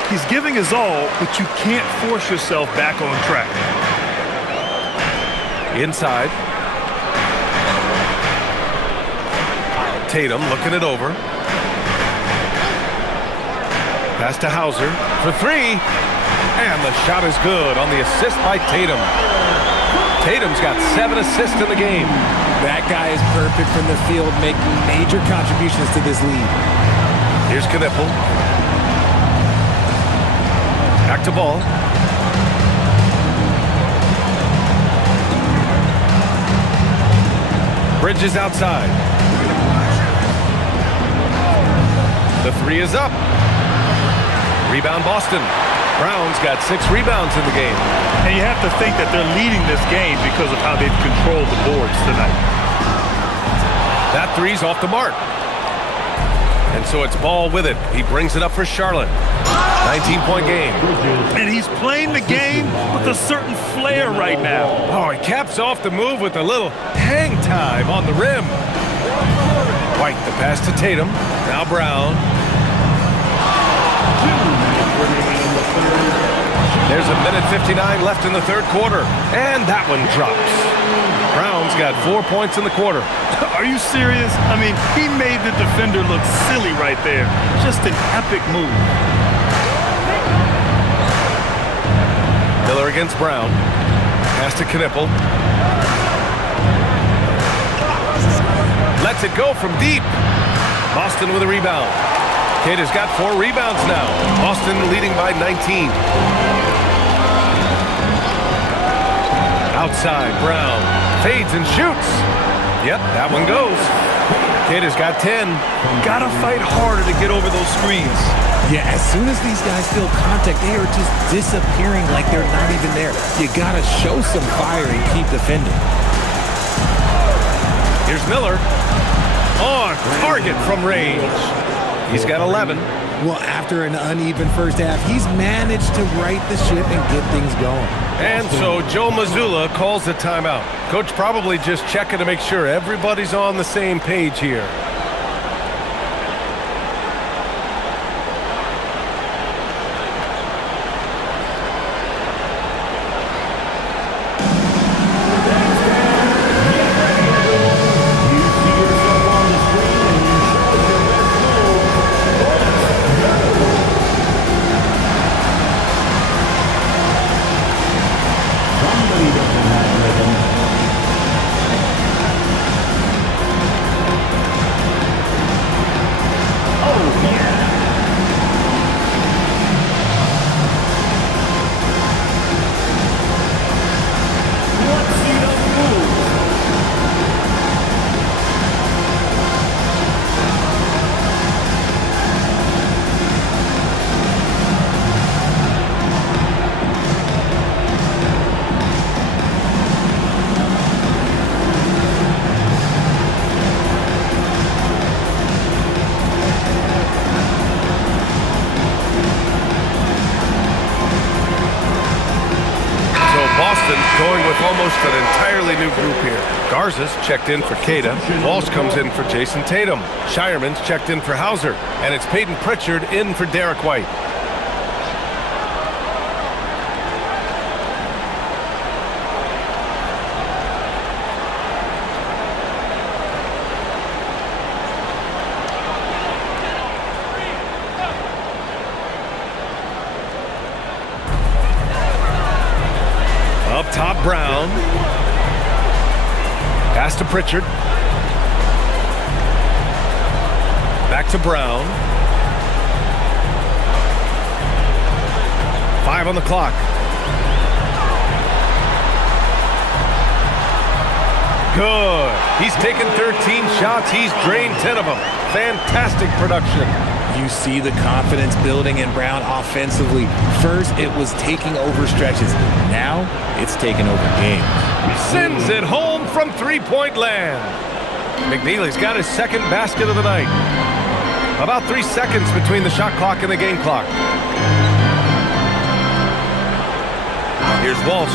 He's giving his all, but you can't force yourself back on track. Inside. Tatum looking it over. Pass to Hauser for three. And the shot is good on the assist by Tatum. Tatum's got 7 assists in the game. That guy is perfect from the field, making major contributions to this lead. Here's Knippel. Back to Ball. Bridges outside. The three is up. Rebound Boston. Brown's got 6 rebounds in the game. And you have to think that they're leading this game because of how they've controlled the boards tonight. That three's off the mark. And so it's Ball with it. He brings it up for Charlotte. 19-point game. And he's playing the game with a certain flair right now. Oh, he caps off the move with a little hang time on the rim. White, the pass to Tatum. Now Brown. There's a minute 59 left in the third quarter. And that one drops. Brown's got 4 points in the quarter. Are you serious? I mean, he made the defender look silly right there. Just an epic move. Miller against Brown. Pass to Knippel. Lets it go from deep. Boston with a rebound. Keita's got 4 rebounds now. Boston leading by 19. Outside, Brown fades and shoots. Yep, that one goes. Keita's got 10. Gotta fight harder to get over those screens. Yeah, as soon as these guys feel contact, they are just disappearing like they're not even there. You gotta show some fire and keep defending. Here's Miller. On target from range. He's got 11. Well, after an uneven first half, he's managed to right the ship and get things going. And so Joe Mazzulla calls the timeout. Coach probably just checking to make sure everybody's on the same page here. Going with almost an entirely new group here. Garza's checked in for Cada. Walsh comes in for Jason Tatum. Shireman's checked in for Hauser. And it's Peyton Pritchard in for Derek White. Up top, Brown. Pass to Pritchard. Back to Brown. 5 on the clock. Good. He's taken 13 shots. He's drained 10 of them. Fantastic production. You see the confidence building in Brown offensively. First, it was taking over stretches. Now, it's taking over games. Sends it home from three-point land. McNeely's got his second basket of the night. About 3 seconds between the shot clock and the game clock. Here's Walsh.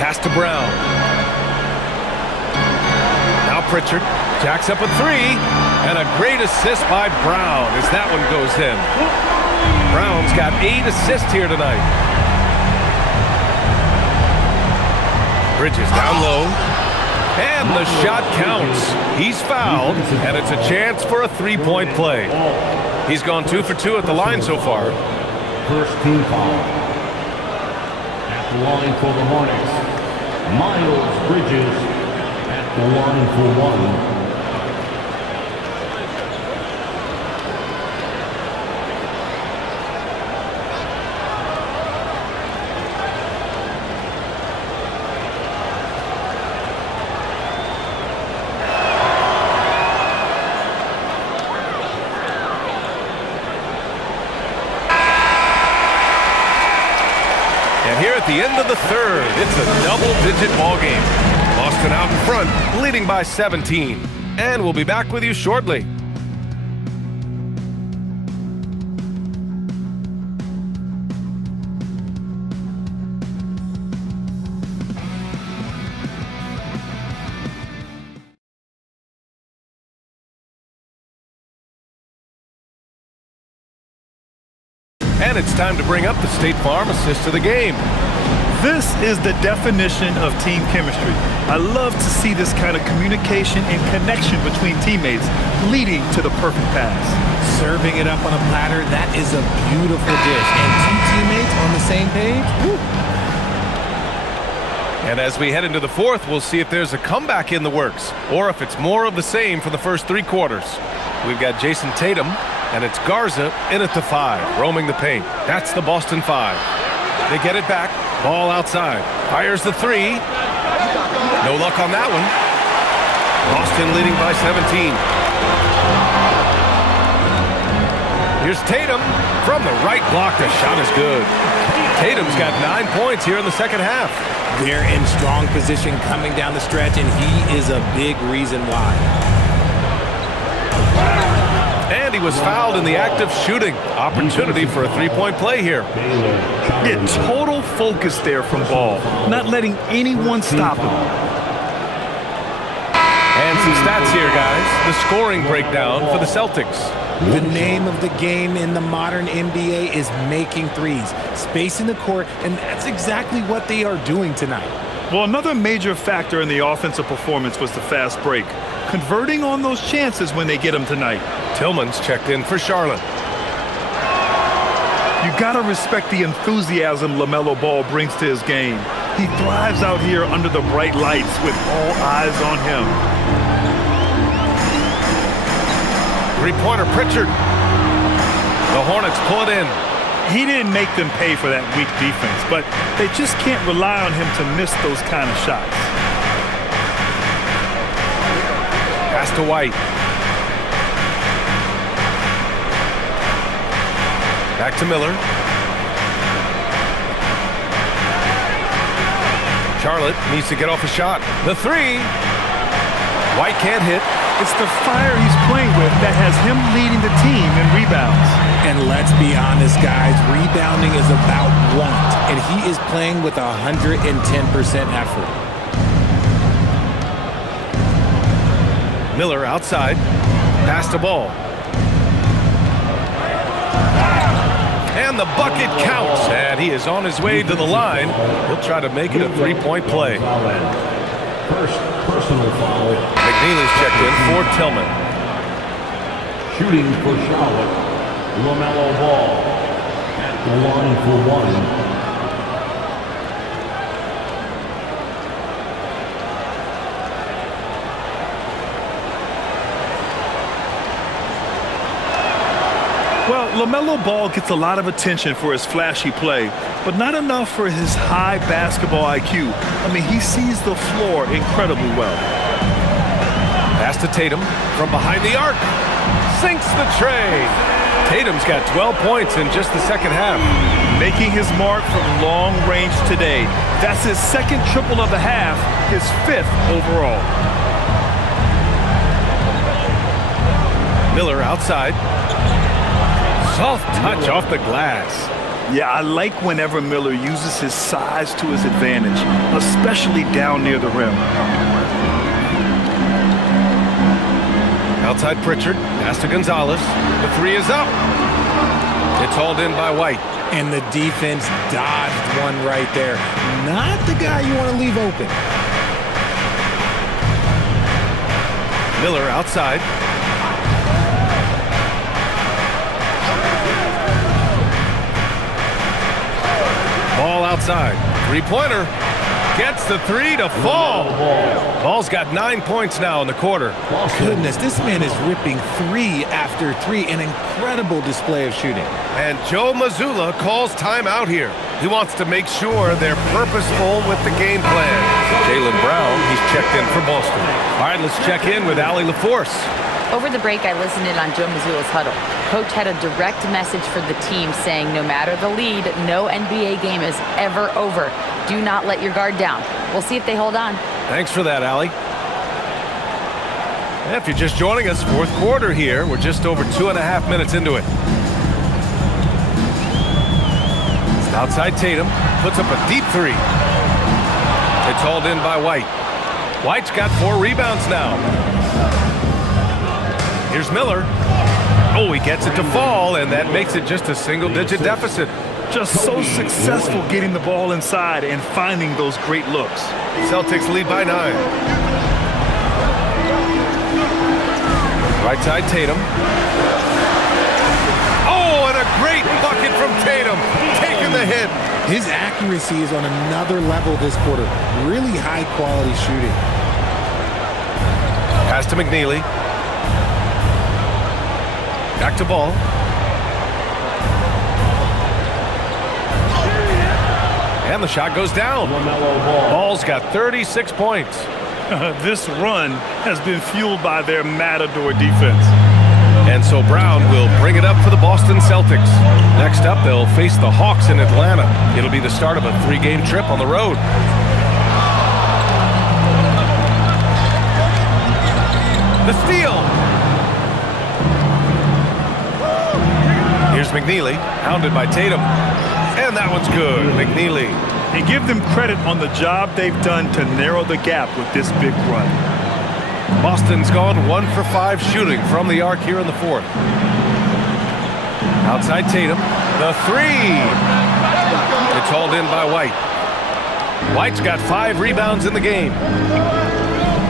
Pass to Brown. Now Pritchard jacks up a three. And a great assist by Brown as that one goes in. Brown's got 8 assists here tonight. Bridges down low. And the shot counts. He's fouled, and it's a chance for a three-point play. He's gone 2 for 2 at the line so far. First team foul. At the line for the Hornets, Miles Bridges at the line for 1. At the end of the third, it's a double-digit ball game. Boston out in front, leading by 17. And we'll be back with you shortly. And it's time to bring up the State Farm assist of the game. This is the definition of team chemistry. I love to see this kind of communication and connection between teammates leading to the perfect pass. Serving it up on a platter, that is a beautiful dish. And 2 teammates on the same page? Woo. And as we head into the fourth, we'll see if there's a comeback in the works or if it's more of the same for the first 3 quarters. We've got Jason Tatum, and it's Garza in at the 5, roaming the paint. That's the Boston 5. They get it back. Ball outside. Fires the 3. No luck on that one. Boston leading by 17. Here's Tatum from the right block. The shot is good. Tatum's got 9 points here in the second half. They're in strong position coming down the stretch, and he is a big reason why. And he was fouled in the act of shooting. Opportunity for a three-point play here. Yeah, total focus there from Ball, not letting anyone stop him. And some stats here, guys. The scoring breakdown for the Celtics. The name of the game in the modern NBA is making threes, spacing the court, and that's exactly what they are doing tonight. Well, another major factor in the offensive performance was the fast break, converting on those chances when they get them tonight. Tillman's checked in for Charlotte. You gotta respect the enthusiasm LaMelo Ball brings to his game. He thrives out here under the bright lights with all eyes on him. Three-pointer Pritchard. The Hornets pull it in. He didn't make them pay for that weak defense, but they just can't rely on him to miss those kind of shots. Pass to White. Back to Miller. Charlotte needs to get off a shot. The three. White can't hit. It's the fire he's playing with that has him leading the team in rebounds. And let's be honest, guys, rebounding is about want, and he is playing with 110% effort. Miller outside. Pass the ball. And the bucket counts. And he is on his way to the line. He'll try to make it a three-point play. First personal foul. McNeely's checked in for Tillman. Shooting for Charlotte, LaMelo Ball at the line for one. Well, LaMelo Ball gets a lot of attention for his flashy play, but not enough for his high basketball IQ. I mean, he sees the floor incredibly well. Pass to Tatum from behind the arc. Sinks the tray. Tatum's got 12 points in just the second half. Making his mark from long range today. That's his second triple of the half, his fifth overall. Miller outside. Soft touch off the glass. Yeah, I like whenever Miller uses his size to his advantage, especially down near the rim. Outside Pritchard, pass to Gonzalez. The three is up. It's hauled in by White. And the defense dodged one right there. Not the guy you want to leave open. Miller outside. Ball outside. Three-pointer. Gets the three to fall. Ball's got 9 points now in the quarter. Goodness, this man is ripping three after three. An incredible display of shooting. And Joe Mazzulla calls timeout here. He wants to make sure they're purposeful with the game plan. Jaylen Brown, he's checked in for Boston. All right, let's check in with Allie LaForce. Over the break, I listened in on Joe Mazzulla's huddle. Coach had a direct message for the team saying no matter the lead, no NBA game is ever over. Do not let your guard down. We'll see if they hold on. Thanks for that, Allie. If you're just joining us, fourth quarter here. We're just over 2.5 minutes into it. Outside Tatum puts up a deep three. It's hauled in by White. White's got 4 rebounds now. Here's Miller. Oh, he gets it to fall, and that makes it just a single-digit deficit. Just so successful getting the ball inside and finding those great looks. Celtics lead by 9. Right side, Tatum. Oh, and a great bucket from Tatum. Taking the hit. His accuracy is on another level this quarter. Really high-quality shooting. Pass to McNeely. Back to Ball. And the shot goes down. Ball's got 36 points. This run has been fueled by their matador defense. And so Brown will bring it up for the Boston Celtics. Next up, they'll face the Hawks in Atlanta. It'll be the start of a 3-game trip on the road. The steal. Here's McNeely, hounded by Tatum. And that one's good. McNeely. And give them credit on the job they've done to narrow the gap with this big run. Boston's gone 1 for 5 shooting from the arc here in the fourth. Outside Tatum. The three. It's hauled in by White. White's got 5 rebounds in the game.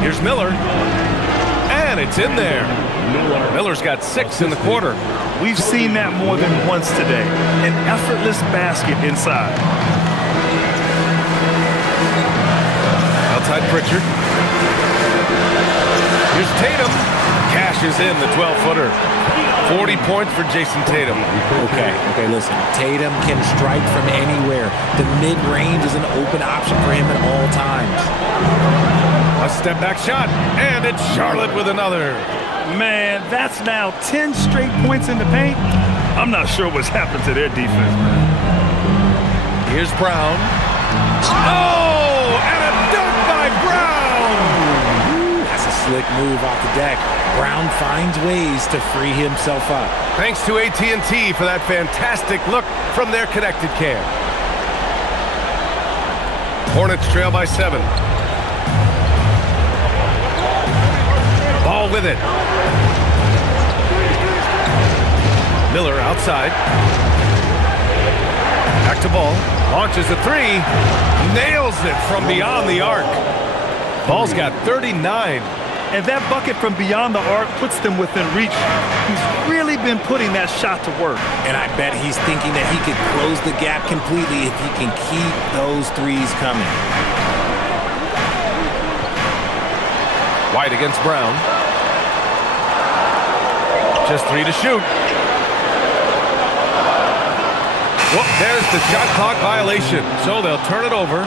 Here's Miller. And it's in there. Miller's got 6 in the quarter. We've seen that more than once today. An effortless basket inside. Outside Pritchard. Here's Tatum. Cashes in the 12-footer. 40 points for Jason Tatum. Okay, listen. Tatum can strike from anywhere. The mid-range is an open option for him at all times. A step-back shot, and it's Charlotte with another. Man, that's now 10 straight points in the paint. I'm not sure what's happened to their defense. Here's Brown. Oh, and a dunk by Brown. That's a slick move off the deck. Brown finds ways to free himself up. Thanks to AT&T for that fantastic look from their connected cam. Hornets trail by 7. Ball with it. Miller outside. Back to Ball. Launches a 3. Nails it from beyond the arc. Ball's got 39. And that bucket from beyond the arc puts them within reach. He's really been putting that shot to work. And I bet he's thinking that he could close the gap completely if he can keep those threes coming. White against Brown. Just 3 to shoot. Whoop, there's the shot clock violation. So they'll turn it over.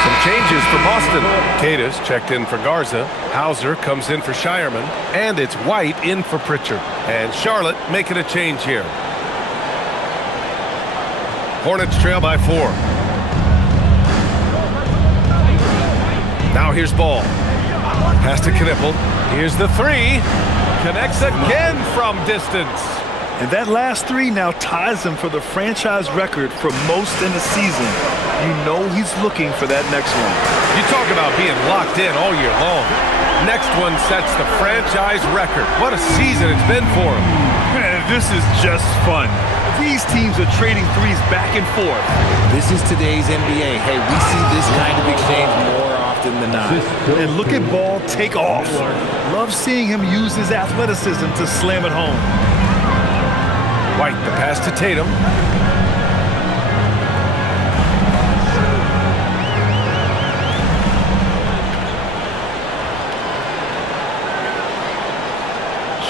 Some changes for Boston. Cadis checked in for Garza. Hauser comes in for Shireman. And it's White in for Pritchard. And Charlotte making a change here. Hornets trail by 4. Now here's Ball. Pass to Knippel. Here's the 3. Connects again from distance. And that last 3 now ties him for the franchise record for most in the season. You know he's looking for that next one. You talk about being locked in all year long. Next one sets the franchise record. What a season it's been for him. Man, this is just fun. These teams are trading threes back and forth. This is today's NBA. Hey, we see this kind of exchange more often than not. And look at Ball take off. Love seeing him use his athleticism to slam it home. White, the pass to Tatum.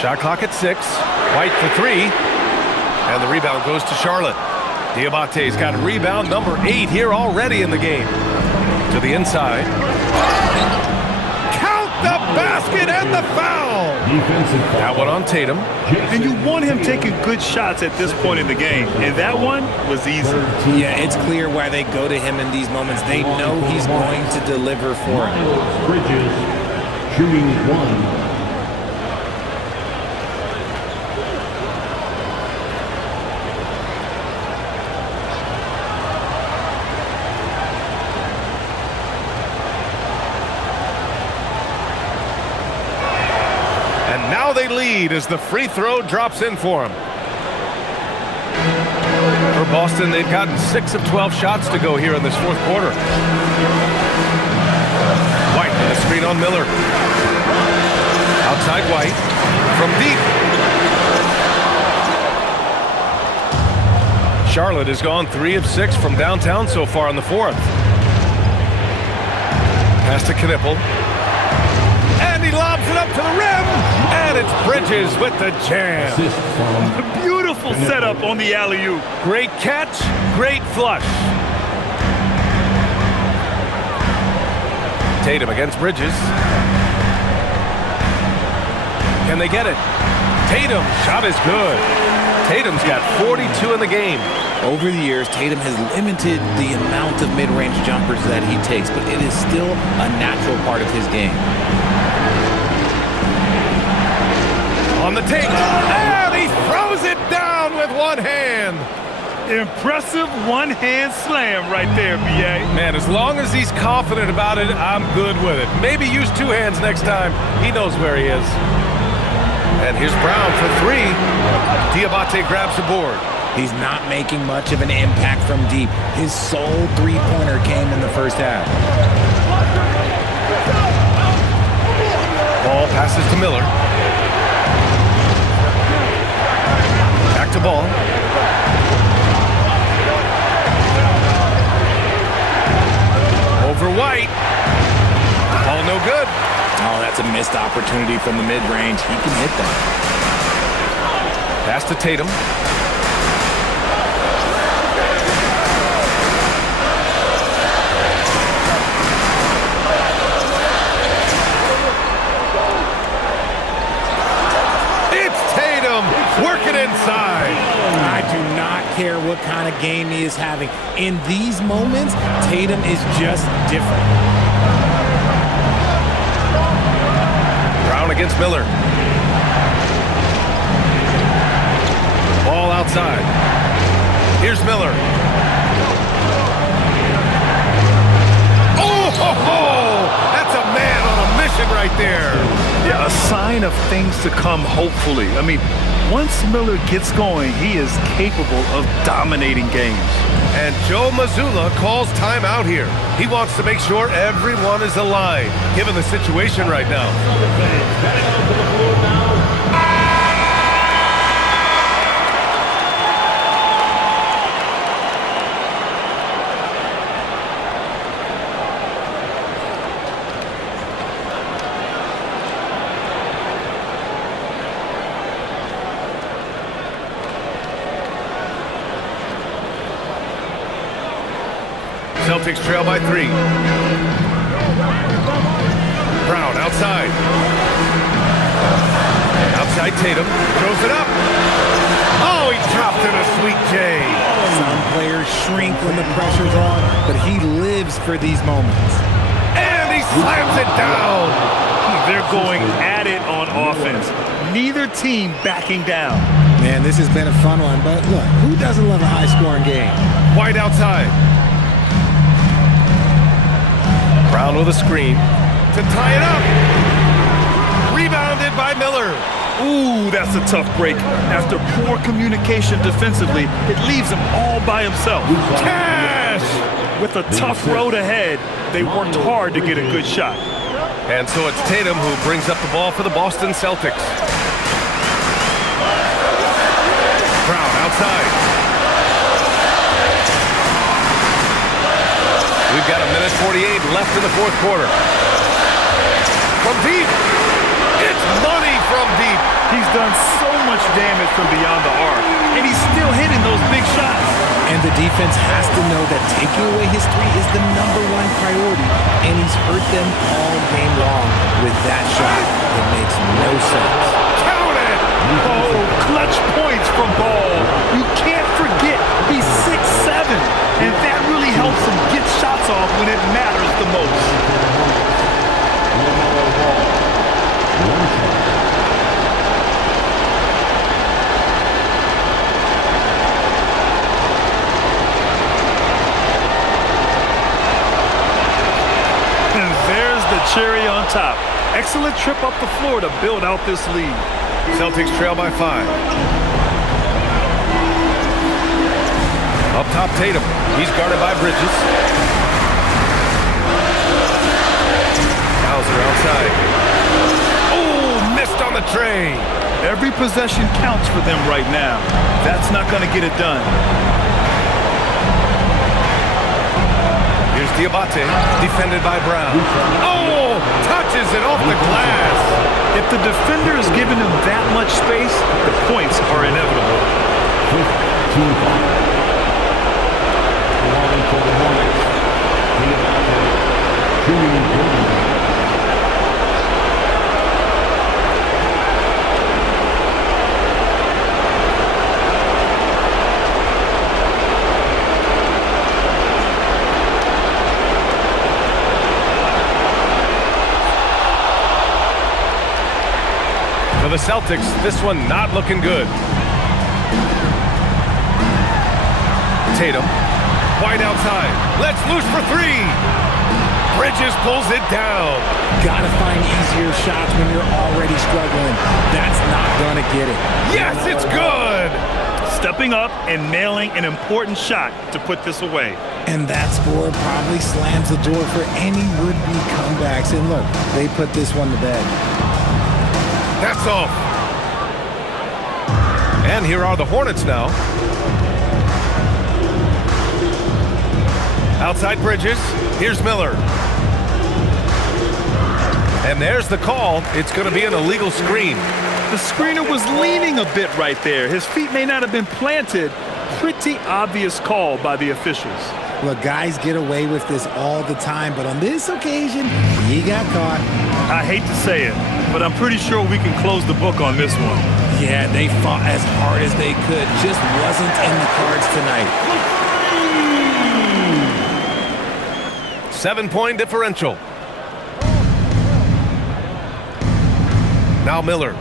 Shot clock at 6. White for 3. And the rebound goes to Charlotte. Diabate's got rebound number 8 here already in the game. To the inside. Count the basket and the foul. That one on Tatum. And you want him taking good shots at this point in the game. And that one was easy. Yeah, it's clear why they go to him in these moments. They know he's going to deliver for him. Bridges shooting 1. Now they lead as the free throw drops in for them. For Boston, they've gotten 6 of 12 shots to go here in this fourth quarter. White with a screen on Miller. Outside White from deep. Charlotte has gone 3 of 6 from downtown so far in the fourth. Pass to Knippel. And he lobs it up to the rim. And it's Bridges with the jam. Beautiful setup on the alley-oop. Great catch, great flush. Tatum against Bridges. Can they get it? Tatum, shot is good. Tatum's got 42 in the game. Over the years, Tatum has limited the amount of mid-range jumpers that he takes, but it is still a natural part of his game. On the take. And he throws it down with one hand. Impressive one-hand slam right there, B.A. Man, as long as he's confident about it, I'm good with it. Maybe use two hands next time. He knows where he is. And here's Brown for three. Diabate grabs the board. He's not making much of an impact from deep. His sole three-pointer came in the first half. Ball passes to Miller. Back to Ball. Over White. Ball no good. Oh, that's a missed opportunity from the mid-range. He can hit that. Pass to Tatum. It's Tatum working inside. I do not care what kind of game he is having. In these moments, Tatum is just different. Brown against Miller. Ball outside. Here's Miller. Oh, that's a man on a mission right there. Yeah, a sign of things to come, hopefully. I mean, once Miller gets going, he is capable of dominating games. And Joe Mazzulla calls timeout here. He wants to make sure everyone is aligned, given the situation right now. Celtics trail by 3. Brown outside. Outside Tatum. Throws it up. Oh, he dropped in a sweet J. Some players shrink when the pressure's on, but he lives for these moments. And he slams it down. They're going at it on offense. Neither team backing down. Man, this has been a fun one, but look, who doesn't love a high-scoring game? White outside. Brown with a screen to tie it up. Rebounded by Miller. Ooh, that's a tough break. After poor communication defensively, it leaves him all by himself. Cash! With a tough road ahead, they worked hard to get a good shot. And so it's Tatum who brings up the ball for the Boston Celtics. Brown outside. We've got 1:48 left in the fourth quarter. From deep. It's money from deep. He's done so much damage from beyond the arc, and he's still hitting those big shots. And the defense has to know that taking away his three is the #1 priority, and he's hurt them all game long with that shot. It makes no sense. Count it! Oh, clutch points from Ball. You can't forget he's 6'7", and that really helps him get shots off when it matters the most. And there's the cherry on top. Excellent trip up the floor to build out this lead. Celtics trail by 5. Up top, Tatum. He's guarded by Bridges. Bowser outside. Oh, missed on the tray. Every possession counts for them right now. That's not going to get it done. Here's Diabate, defended by Brown. Oh, touches it off the glass. If the defender is giving him that much space, the points are inevitable. For the Hornets, For the Celtics, this one not looking good. Tatum, wide outside, lets loose for three. Bridges pulls it down. Gotta find easier shots when you're already struggling. That's not gonna get it. Yes, it's good. Stepping up and nailing an important shot to put this away. And that score probably slams the door for any would-be comebacks. And look, they put this one to bed. That's off. And here are the Hornets now. Outside Bridges. Here's Miller. And there's the call. It's going to be an illegal screen. The screener was leaning a bit right there. His feet may not have been planted. Pretty obvious call by the officials. Look, guys get away with this all the time, but on this occasion, he got caught. I hate to say it, but I'm pretty sure we can close the book on this one. Yeah, they fought as hard as they could. Just wasn't in the cards tonight. 7-point differential. Now Miller.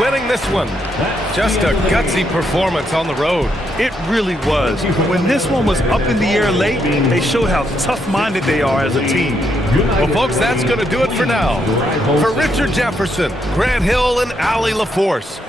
Winning this one. Just a gutsy performance on the road. It really was. When this one was up in the air late, they showed how tough-minded they are as a team. Well, folks, that's going to do it for now. For Richard Jefferson, Grant Hill, and Allie LaForce,